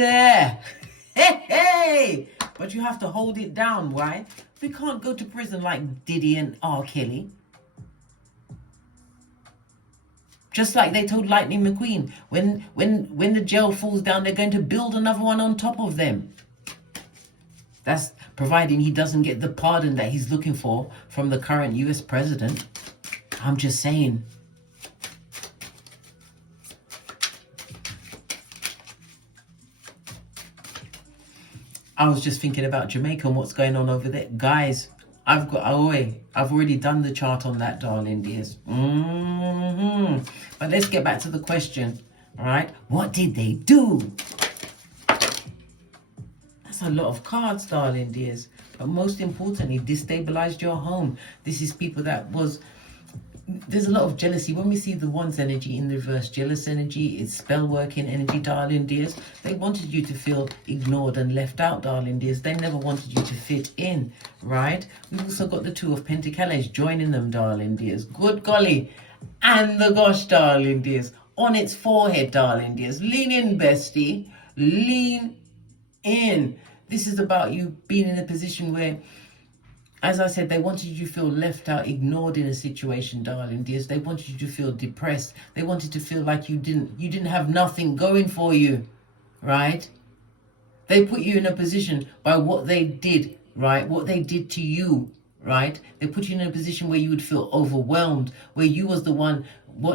Hey. But you have to hold it down. Why? We can't go to prison like Diddy and R. Kelly. Just like they told Lightning McQueen, when the jail falls down, they're going to build another one on top of them. That's providing he doesn't get the pardon that he's looking for from the current US president. I'm just saying. I was just thinking about Jamaica and what's going on over there. Guys, I've already done the chart on that, darling dears. But let's get back to the question. All right. What did they do? That's a lot of cards, darling dears. But most importantly, destabilized your home. This is people that was... There's a lot of jealousy. When we see the one's energy in the reverse, jealous energy, it's spell working energy, darling dears. They wanted you to feel ignored and left out, darling dears. They never wanted you to fit in, right? We've also got the Two of Pentacles joining them, darling dears. Good golly. And the gosh, darling dears. On its forehead, darling dears. Lean in, bestie. Lean in. This is about you being in a position where, as I said, they wanted you to feel left out, ignored in a situation, darling dears. They wanted you to feel depressed. They wanted to feel like you didn't have nothing going for you, right? They put you in a position by what they did, right? What they did to you, right? They put you in a position where you would feel overwhelmed, where you was the one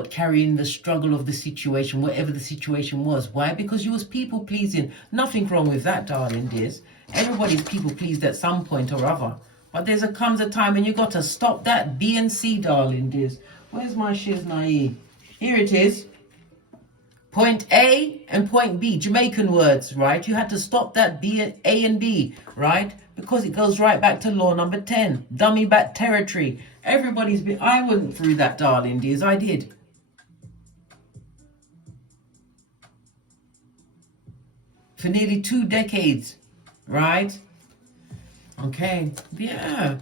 carrying the struggle of the situation, whatever the situation was. Why? Because you was people pleasing. Nothing wrong with that, darling dears. Everybody's people pleased at some point or other. But comes a time when you got to stop that B and C, darling dears. Where's my shiz naive? Here it is. Point A and point B, Jamaican words, right? You had to stop that A and B, right? Because it goes right back to law number 10, dummy back territory. I went through that, darling dears. I did. For nearly 2 decades, right? Okay, yeah.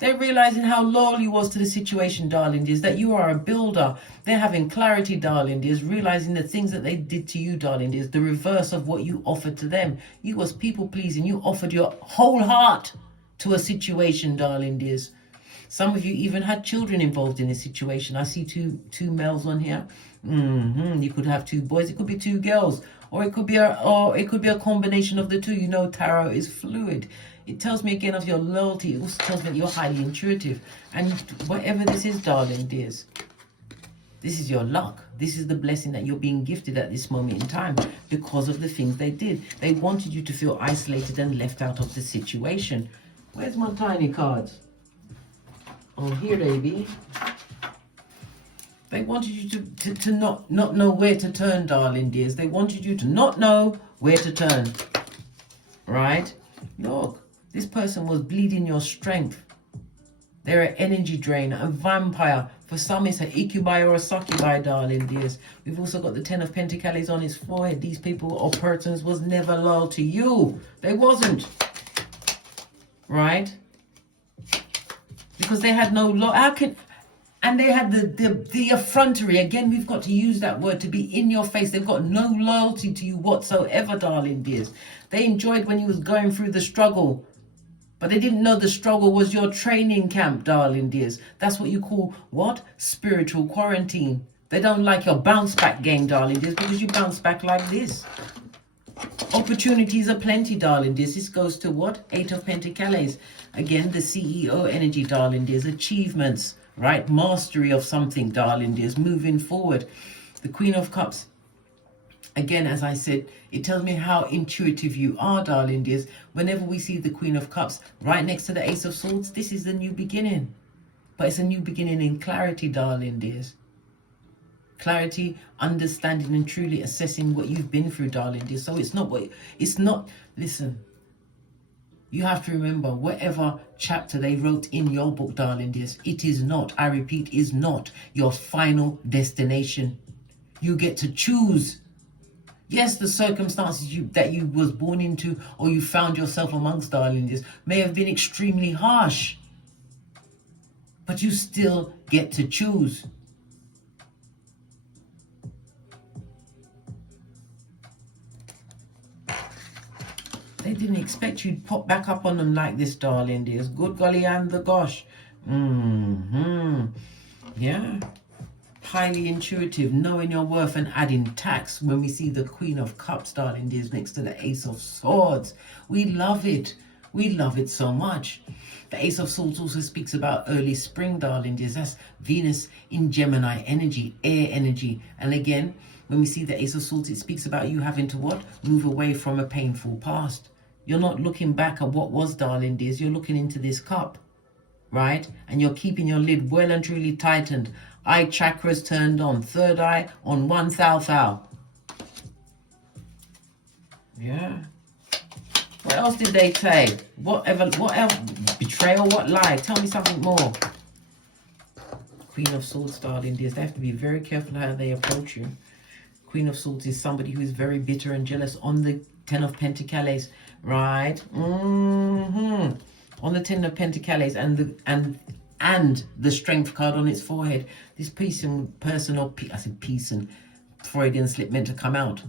They're realizing how loyal you was to the situation, darling dears, that you are a builder. They're having clarity, darling dears, realizing the things that they did to you, darling dears, the reverse of what you offered to them. You was people pleasing. You offered your whole heart to a situation, darling dears. Some of you even had children involved in this situation. I see two males on here. You could have two boys. It could be two girls, or it could be a combination of the two. You know, tarot is fluid. It tells me again of your loyalty. It also tells me that you're highly intuitive. And whatever this is, darling dears, this is your luck. This is the blessing that you're being gifted at this moment in time because of the things they did. They wanted you to feel isolated and left out of the situation. Where's my tiny cards? Oh, here they be. They wanted you to not know where to turn, darling dears. They wanted you to not know where to turn. Right? Look. This person was bleeding your strength. They're an energy drainer, a vampire. For some, it's an ikibai or a succubi, darling dears. We've also got the 10 of Pentacles on his forehead. These people or persons was never loyal to you. They wasn't. Right? Because they had no and they had the effrontery. Again, we've got to use that word, to be in your face. They've got no loyalty to you whatsoever, darling dears. They enjoyed when you was going through the struggle. But they didn't know the struggle was your training camp, darling dears. That's what you call what? Spiritual quarantine. They don't like your bounce back game, darling dears, because you bounce back like this. Opportunities are plenty, darling dears. This goes to what? 8 of Pentacles. Again, the CEO energy, darling dears. Achievements, right? Mastery of something, darling dears. Moving forward. The Queen of Cups. Again, as I said, it tells me how intuitive you are, darling dears. Whenever we see the Queen of Cups right next to the Ace of Swords, this is the new beginning. But it's a new beginning in clarity, darling dears. Clarity, understanding and truly assessing what you've been through, darling dears. So listen, you have to remember, whatever chapter they wrote in your book, darling dears, it is not, I repeat, is not your final destination. You get to choose. Yes, the circumstances that you was born into or you found yourself amongst, darling dears, may have been extremely harsh. But you still get to choose. They didn't expect you'd pop back up on them like this, darling dears. Good golly and the gosh. Yeah. Highly intuitive, knowing your worth and adding tax. When we see the Queen of Cups, darling dears, next to the Ace of Swords, we love it. We love it so much. The Ace of Swords also speaks about early spring, darling dears. That's Venus in Gemini energy, air energy. And again, when we see the Ace of Swords, it speaks about you having to what? Move away from a painful past. You're not looking back at what was, darling dears. You're looking into this cup, right? And you're keeping your lid well and truly tightened. Eye chakras turned on. Third eye on one thou. Yeah. What else did they say? What else? Betrayal, what lie? Tell me something more. Queen of Swords, darling dears. They have to be very careful how they approach you. Queen of Swords is somebody who is very bitter and jealous. On the 10 of Pentacles, right? On the 10 of Pentacles and the Strength card on its forehead. This person, or I said peace and Freudian slip meant to come out.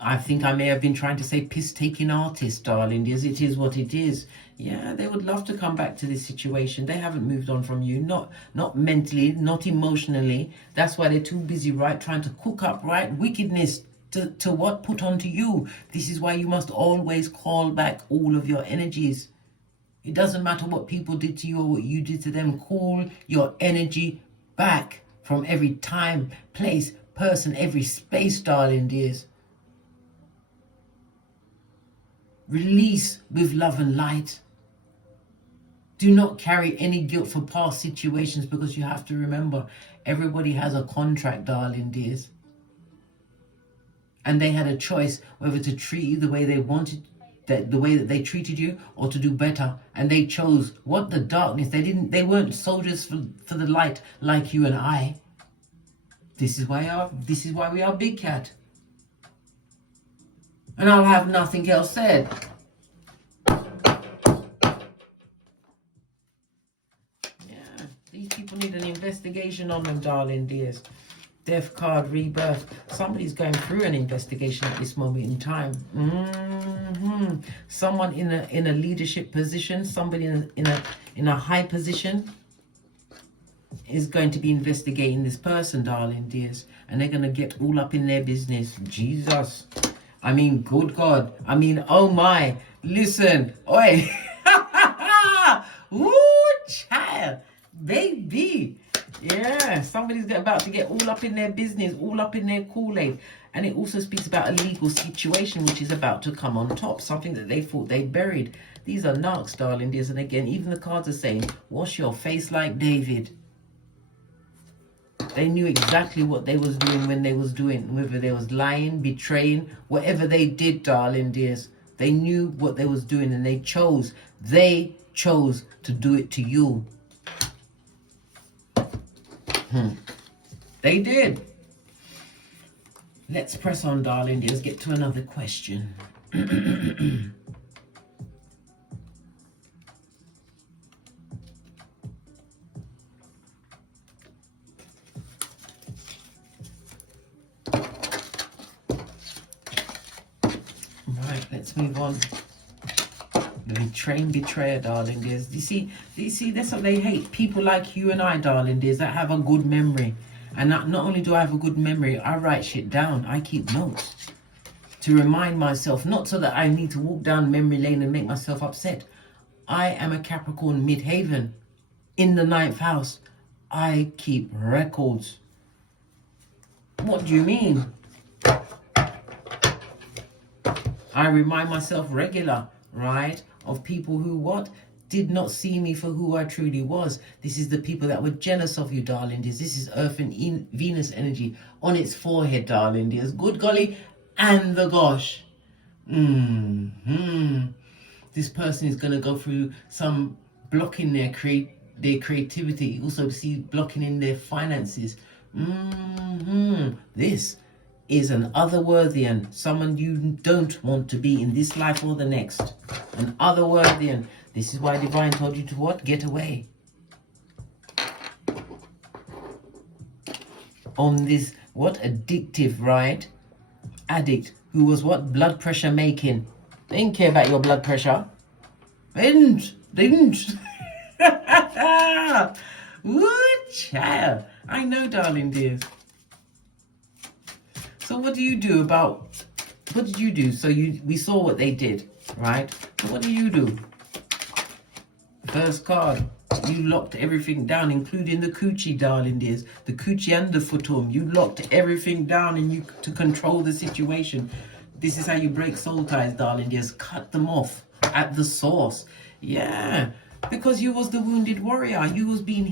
I think I may have been trying to say piss-taking artist, darling dears. It is what it is. Yeah, they would love to come back to this situation. They haven't moved on from you, not mentally, not emotionally. That's why they're too busy, right, trying to cook up, right, wickedness to what? Put onto you. This is why you must always call back all of your energies. It doesn't matter what people did to you or what you did to them. Call your energy back from every time, place, person, every space, darling dears. Release with love and light. Do not carry any guilt for past situations, because you have to remember, everybody has a contract, darling dears. And they had a choice whether to treat you the way they wanted, the way that they treated you, or to do better. And they chose what? The darkness. They weren't soldiers for the light like you and I. This is why we are Big Cat. And I'll have nothing else said. investigation on them, darling dears. Death card, rebirth. Somebody's going through an investigation at this moment in time. Someone in a leadership position, somebody in a high position is going to be investigating this person, darling dears, and they're going to get all up in their business. Jesus, I mean, good God, I mean, oh my, listen, oi. Woo, child, baby. Yeah, somebody's about to get all up in their business, all up in their Kool-Aid. And it also speaks about a legal situation which is about to come on top, something that they thought they buried. These are narcs, darling dears. And again, even the cards are saying, wash your face like David. They knew exactly what they was doing when they was doing, whether they was lying, betraying, whatever they did, darling dears. They knew what they was doing, and they chose to do it to you. They did. Let's press on, darling dears. Get to another question. Right, let's move on. The trained betrayer, darling dears. You see, that's what they hate. People like you and I, darling dears, that have a good memory. And not only do I have a good memory, I write shit down. I keep notes to remind myself, not so that I need to walk down memory lane and make myself upset. I am a Capricorn midhaven in the 9th house. I keep records. What do you mean? I remind myself regular, right, of people who what? Did not see me for who I truly was. This is the people that were jealous of you, darling dears. This is Earth and Venus energy on its forehead, darling dears. Good golly and the gosh. This person is going to go through some blocking their creativity. Also see blocking in their finances. This is an otherworthian, someone you don't want to be in this life or the next. An otherworthian. This is why Divine told you to what? Get away. On this, what? Addictive, right? Addict, who was what? Blood pressure making. They didn't care about your blood pressure. They didn't. Woo, child. I know, darling dears. So what do you do about, what did you do? So we saw what they did, right? So what do you do? First card, you locked everything down, including the coochie, darling dears. The coochie and the futum. You locked everything down and to control the situation. This is how you break soul ties, darling dears. Cut them off at the source. Yeah, because you was the wounded warrior. You was being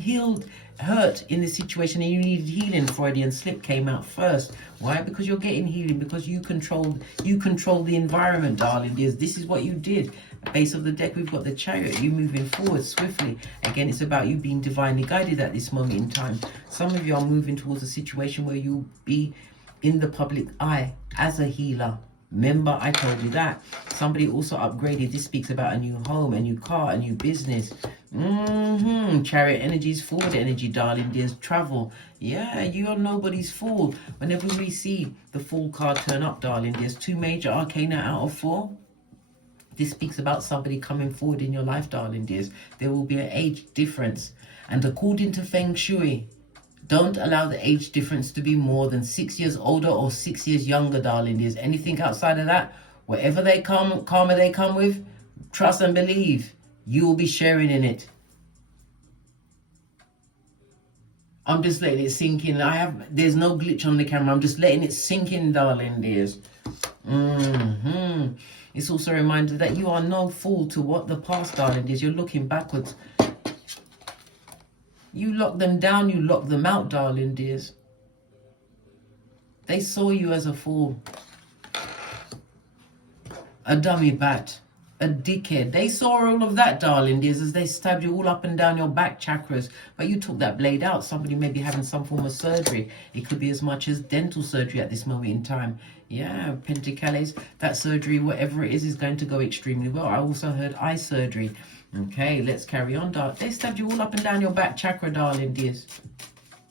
hurt in this situation, and you needed healing. Freudian slip came out first. Why? Because you're getting healing, because you control the environment, darling dears. This is what you did. Base of the deck, we've got the Chariot. You moving forward swiftly. Again, it's about you being divinely guided at this moment in time. Some of you are moving towards a situation where you'll be in the public eye as a healer. Remember, I told you that. Somebody also upgraded. This speaks about a new home, a new car, a new business. Chariot energy is forward energy, darling dears. Travel. Yeah, you are nobody's fool. Whenever we see the Fool card turn up, darling dears, 2 major arcana out of 4. This speaks about somebody coming forward in your life, darling dears. There will be an age difference. And according to Feng Shui, don't allow the age difference to be more than 6 years older or 6 years younger, darling dears. Anything outside of that, whatever karma they come with, trust and believe, you will be sharing in it. I'm just letting it sink in. There's no glitch on the camera. I'm just letting it sink in, darling dears. It's also a reminder that you are no fool to what the past, darling dears. You're looking backwards. You lock them down, you lock them out, darling dears. They saw you as a fool. A dummy bat. A dickhead. They saw all of that, darling dears, as they stabbed you all up and down your back chakras. But you took that blade out. Somebody may be having some form of surgery. It could be as much as dental surgery at this moment in time. Yeah, Pentacles, that surgery, whatever it is going to go extremely well. I also heard eye surgery. Okay, let's carry on, darling. They stabbed you all up and down your back chakra, darling dears.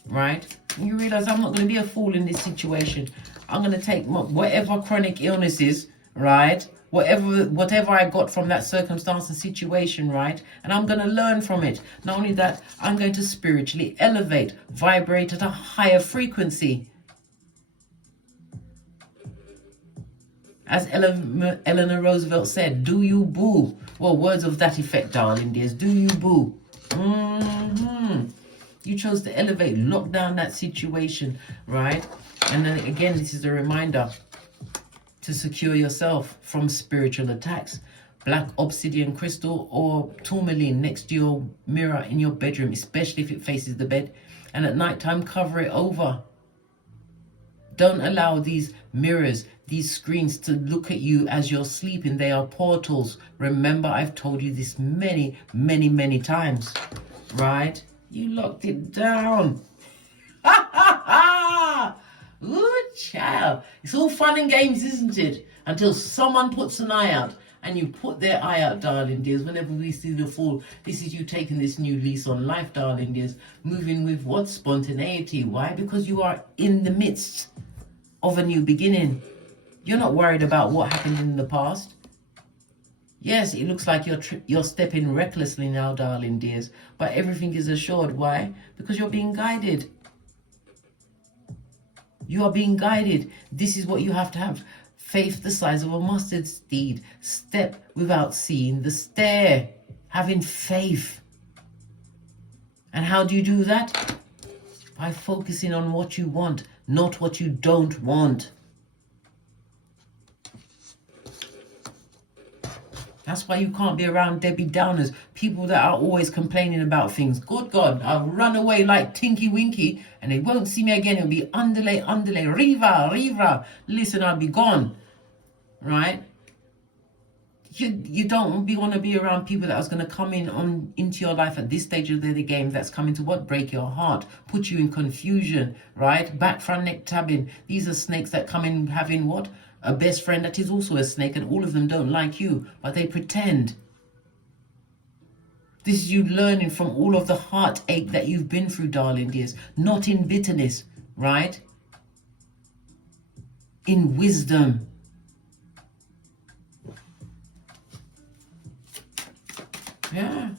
Right? And you realize I'm not going to be a fool in this situation. I'm going to take whatever chronic illnesses, right? Whatever I got from that circumstance and situation, right? And I'm going to learn from it. Not only that, I'm going to spiritually elevate, vibrate at a higher frequency. As Eleanor Roosevelt said, do you boo? Well, words of that effect, darling dears. Do you boo? You chose to elevate, lock down that situation, right? And then again, this is a reminder to secure yourself from spiritual attacks. Black obsidian crystal or tourmaline next to your mirror in your bedroom, especially if it faces the bed. And at nighttime, cover it over. Don't allow these mirrors, these screens to look at you as you're sleeping. They are portals. Remember, I've told you this many, many, many times, right? You locked it down. Ha ha ha! Ooh, child. It's all fun and games, isn't it? Until someone puts an eye out. And you put their eye out, darling dears. Whenever we see the fall, this is you taking this new lease on life, darling dears. Moving with what? Spontaneity. Why? Because you are in the midst of a new beginning. You're not worried about what happened in the past. Yes, it looks like you're stepping recklessly now, darling dears, but everything is assured. Why? Because you're being guided. You are being guided. This is what you have to have. Faith the size of a mustard seed. Step without seeing the stair. Having faith. And how do you do that? By focusing on what you want, not what you don't want. That's why you can't be around Debbie Downers, people that are always complaining about things. Good God, I'll run away like Tinky Winky and they won't see me again. It'll be underlay, riva, riva. Listen, I'll be gone. Right? You don't want to be around people that are going to come into your life at this stage of the game that's coming to what? Break your heart, put you in confusion, right? Back, front, neck, tabbing. These are snakes that come in having what? A best friend that is also a snake, and all of them don't like you, but they pretend. This is you learning from all of the heartache that you've been through, darling dears. Not in bitterness, right? In wisdom. Yeah.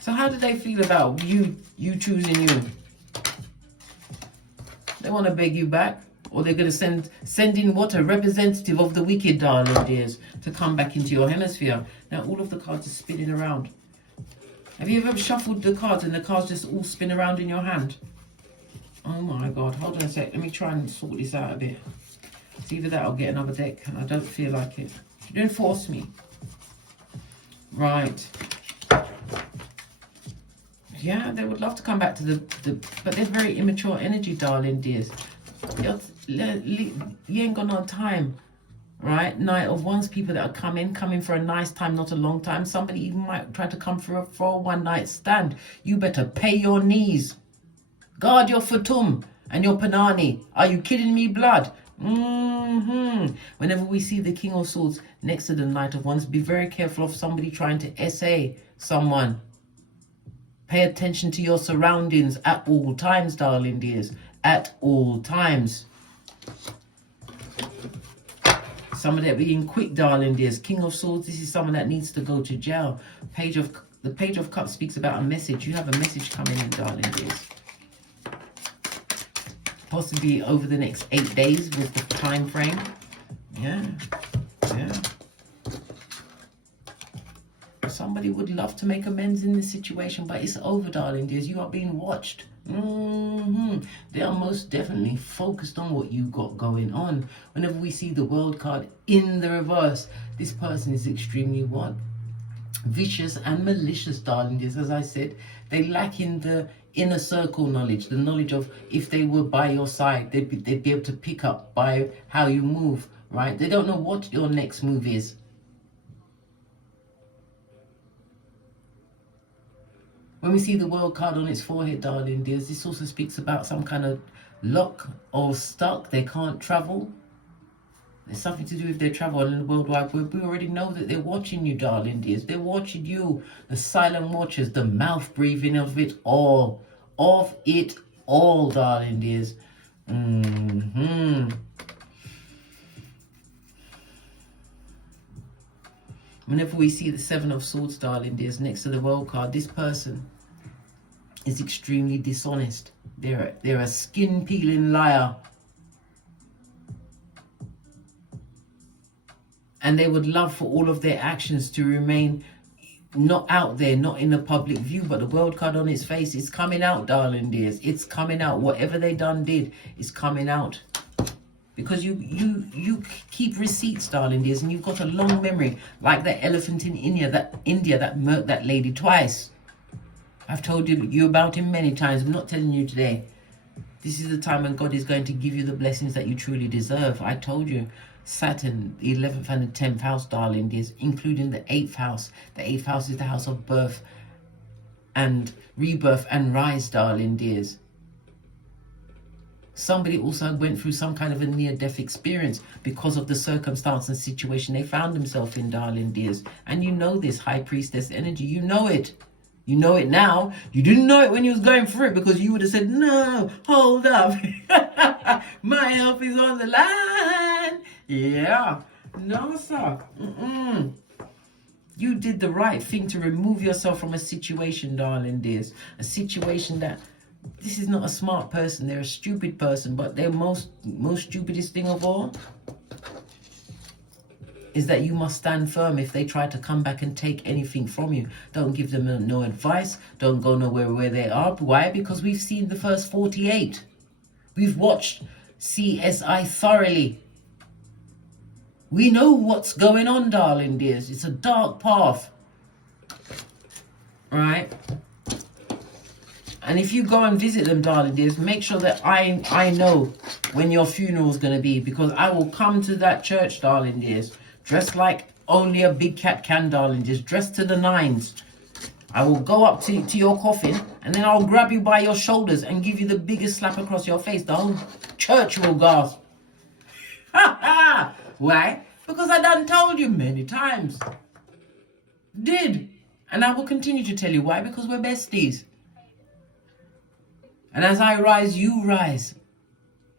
So how do they feel about you choosing you? They want to beg you back, or they're going to send in what? A representative of the wicked, darling dears, to come back into your hemisphere. Now all of the cards are spinning around. Have you ever shuffled the cards and the cards just all spin around in your hand? Oh my God, hold on a sec. Let me try and sort this out a bit. It's either that or get another deck, and I don't feel like it. Don't force me. Right. Yeah, they would love to come back to but they're very immature energy, darling dears. You ain't got no time, right? Knight of Wands, people that are coming for a nice time, not a long time. Somebody even might try to come for a one-night stand. You better pay your knees. Guard your futum and your panani. Are you kidding me, blood? Whenever we see the King of Swords next to the Knight of Wands, be very careful of somebody trying to essay someone. Pay attention to your surroundings at all times, darling dears. At all times. Some of that being quick, darling dears. King of Swords, this is someone that needs to go to jail. The Page of Cups speaks about a message. You have a message coming in, darling dears. Possibly over the next 8 days with the time frame. Yeah. Somebody would love to make amends in this situation, but it's over, darling dears. You are being watched. They are most definitely focused on what you got going on. Whenever we see the World card in the reverse, this person is extremely what? Vicious and malicious, darling dears. As I said, they lack in the inner circle knowledge, the knowledge of if they were by your side, they'd be able to pick up by how you move, right? They don't know what your next move is. When we see the World card on its forehead, darling dears, this also speaks about some kind of lock or stuck. They can't travel. There's something to do with their travel and the World Wide Web. We already know that they're watching you, darling dears. They're watching you, the silent watchers, the mouth breathing of it all. Of it all, darling dears. Whenever we see the Seven of Swords, darling dears, next to the World card, this person is extremely dishonest. They're a skin-peeling liar. And they would love for all of their actions to remain not out there, not in the public view. But the World card on its face is coming out, darling dears. It's coming out. Whatever they did is coming out. Because you keep receipts, darling dears, and you've got a long memory, like that elephant in India that murked that lady twice. I've told you about him many times. I'm not telling you today. This is the time when God is going to give you the blessings that you truly deserve. I told you. Saturn, the 11th and the 10th house, darling dears, including the 8th house. The 8th house is the house of birth and rebirth and rise, darling dears. Somebody also went through some kind of a near-death experience because of the circumstance and situation they found themselves in, darling dears. And you know this high priestess energy. You know it. You know it now. You didn't know it when you was going through it because you would have said, no, hold up. My health is on the line. Yeah. No, sir. You did the right thing to remove yourself from a situation, darling dears. A situation that, this is not a smart person. They're a stupid person. But their most stupidest thing of all is that you must stand firm if they try to come back and take anything from you. Don't give them no advice. Don't go nowhere where they are. Why? Because we've seen the first 48. We've watched CSI thoroughly. We know what's going on, darling dears. It's a dark path. Right? And if you go and visit them, darling dears, make sure that I know when your funeral is going to be. Because I will come to that church, darling dears, dressed like only a big cat can, darling dears, dressed to the nines. I will go up to your coffin and then I'll grab you by your shoulders and give you the biggest slap across your face. The whole church will gasp. Ha ha! Why? Because I done told you many times. Did. And I will continue to tell you why. Because we're besties. And as I rise, you rise.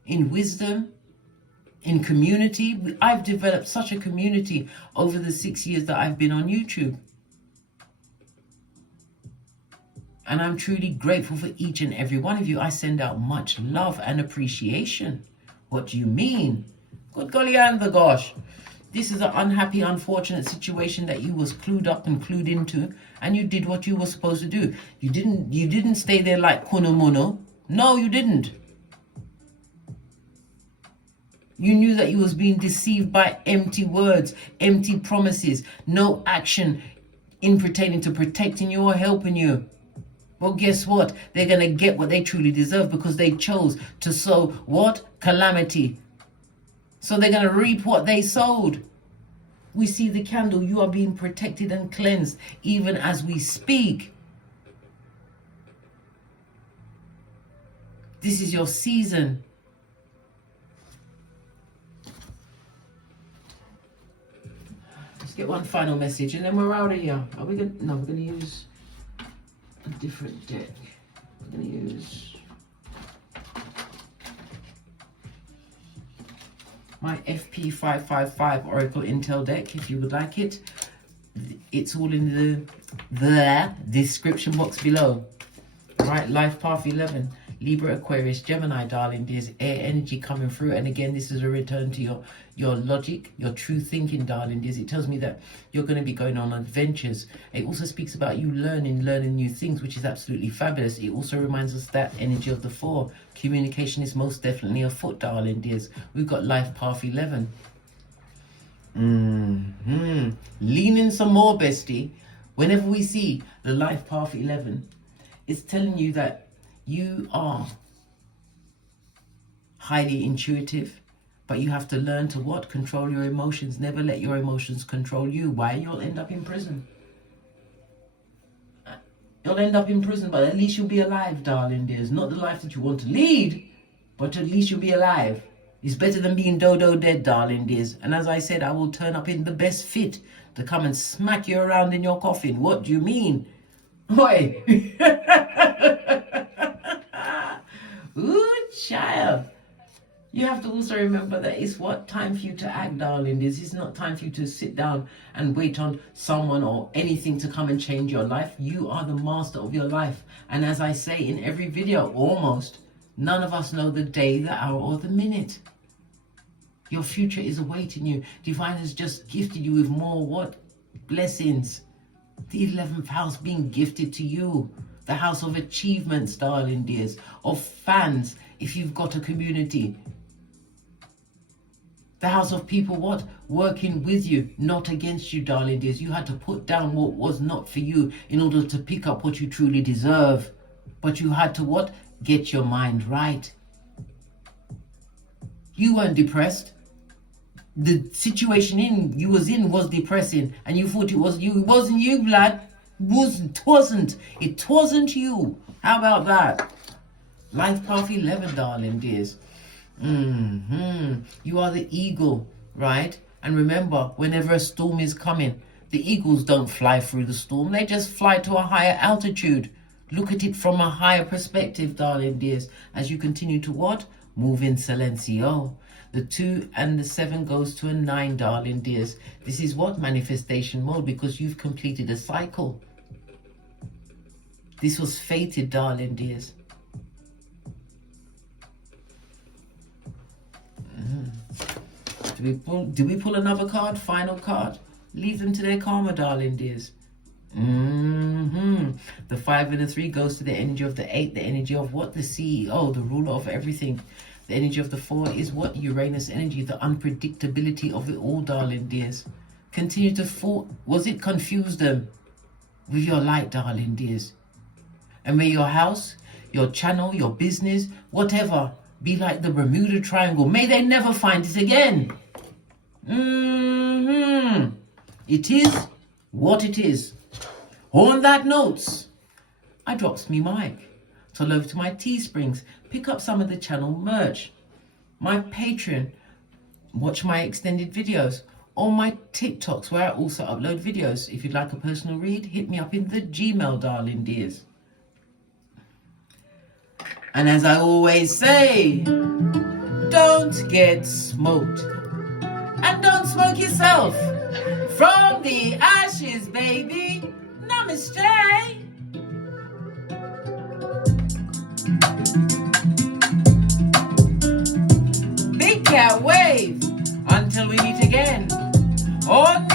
In wisdom, in community. I've developed such a community over the 6 years that I've been on YouTube. And I'm truly grateful for each and every one of you. I send out much love and appreciation. What do you mean? Good golly and the gosh. This is an unhappy, unfortunate situation that you was clued up and clued into. And you did what you were supposed to do. You didn't stay there like kuno mono. No, you didn't. You knew that you was being deceived by empty words, empty promises, no action in pertaining to protecting you or helping you. Well, guess what? They're going to get what they truly deserve because they chose to sow what? Calamity. So they're going to reap what they sowed. We see the candle. You are being protected and cleansed even as we speak. This is your season. Let's get one final message and then we're out of here. Are we going to? No, we're going to use a different deck. We're going to use my FP555 Oracle Intel deck if you would like it. It's all in the description box below. Right, Life Path 11, Libra, Aquarius, Gemini, darling. There's air energy coming through. And again, this is a return to your logic, your true thinking, darling. It tells me that you're going to be going on adventures. It also speaks about you learning new things, which is absolutely fabulous. It also reminds us that energy of the 4. Communication is most definitely afoot, darling dears. We've got Life Path 11. Lean in some more, bestie. Whenever we see the Life Path 11, it's telling you that you are highly intuitive, but you have to learn to what? Control your emotions. Never let your emotions control you. Why? You'll end up in prison. You'll end up in prison, but at least you'll be alive, darling dears. Not the life that you want to lead, but at least you'll be alive. It's better than being dodo dead, darling dears. And as I said, I will turn up in the best fit to come and smack you around in your coffin. What do you mean? Oi. Ooh, child. You have to also remember that it's what time for you to act, darling. This is not time for you to sit down and wait on someone or anything to come and change your life. You are the master of your life. And as I say in every video, almost, none of us know the day, the hour, or the minute. Your future is awaiting you. Divine has just gifted you with more what? Blessings. The 11th house being gifted to you. The house of achievements, darling dears. Of fans, if you've got a community. The house of people what? Working with you, not against you, darling dears. You had to put down what was not for you in order to pick up what you truly deserve. But you had to what? Get your mind right. You weren't depressed. The situation you was in was depressing, and you thought it was you. It wasn't you, lad. It wasn't you. How about that? Life path 11, darling dears. You are the eagle, right? And remember, whenever a storm is coming, the eagles don't fly through the storm. They just fly to a higher altitude. Look at it from a higher perspective, darling dears, as you continue to what? Move in silencio. The 2 and the 7 goes to a 9, darling dears. This is what? Manifestation mode, because you've completed a cycle. This was fated, darling dears. Do we pull another card? Final card? Leave them to their karma, darling dears. The 5 and the 3 goes to the energy of the 8, the energy of what? The CEO, the ruler of everything. The energy of the 4 is what? Uranus energy, the unpredictability of it all, darling dears. Continue to fall. Was it confuse them with your light, darling dears? And may your house, your channel, your business, whatever, be like the Bermuda Triangle. May they never find it again. It is what it is. On that note, I drops me mic. Turn over to my Teesprings. Pick up some of the channel merch. My Patreon. Watch my extended videos. Or my TikToks where I also upload videos. If you'd like a personal read, hit me up in the Gmail, darling dears. And as I always say, don't get smoked. And don't smoke yourself. From the ashes, baby. Namaste. Big cat wave. Until we meet again. On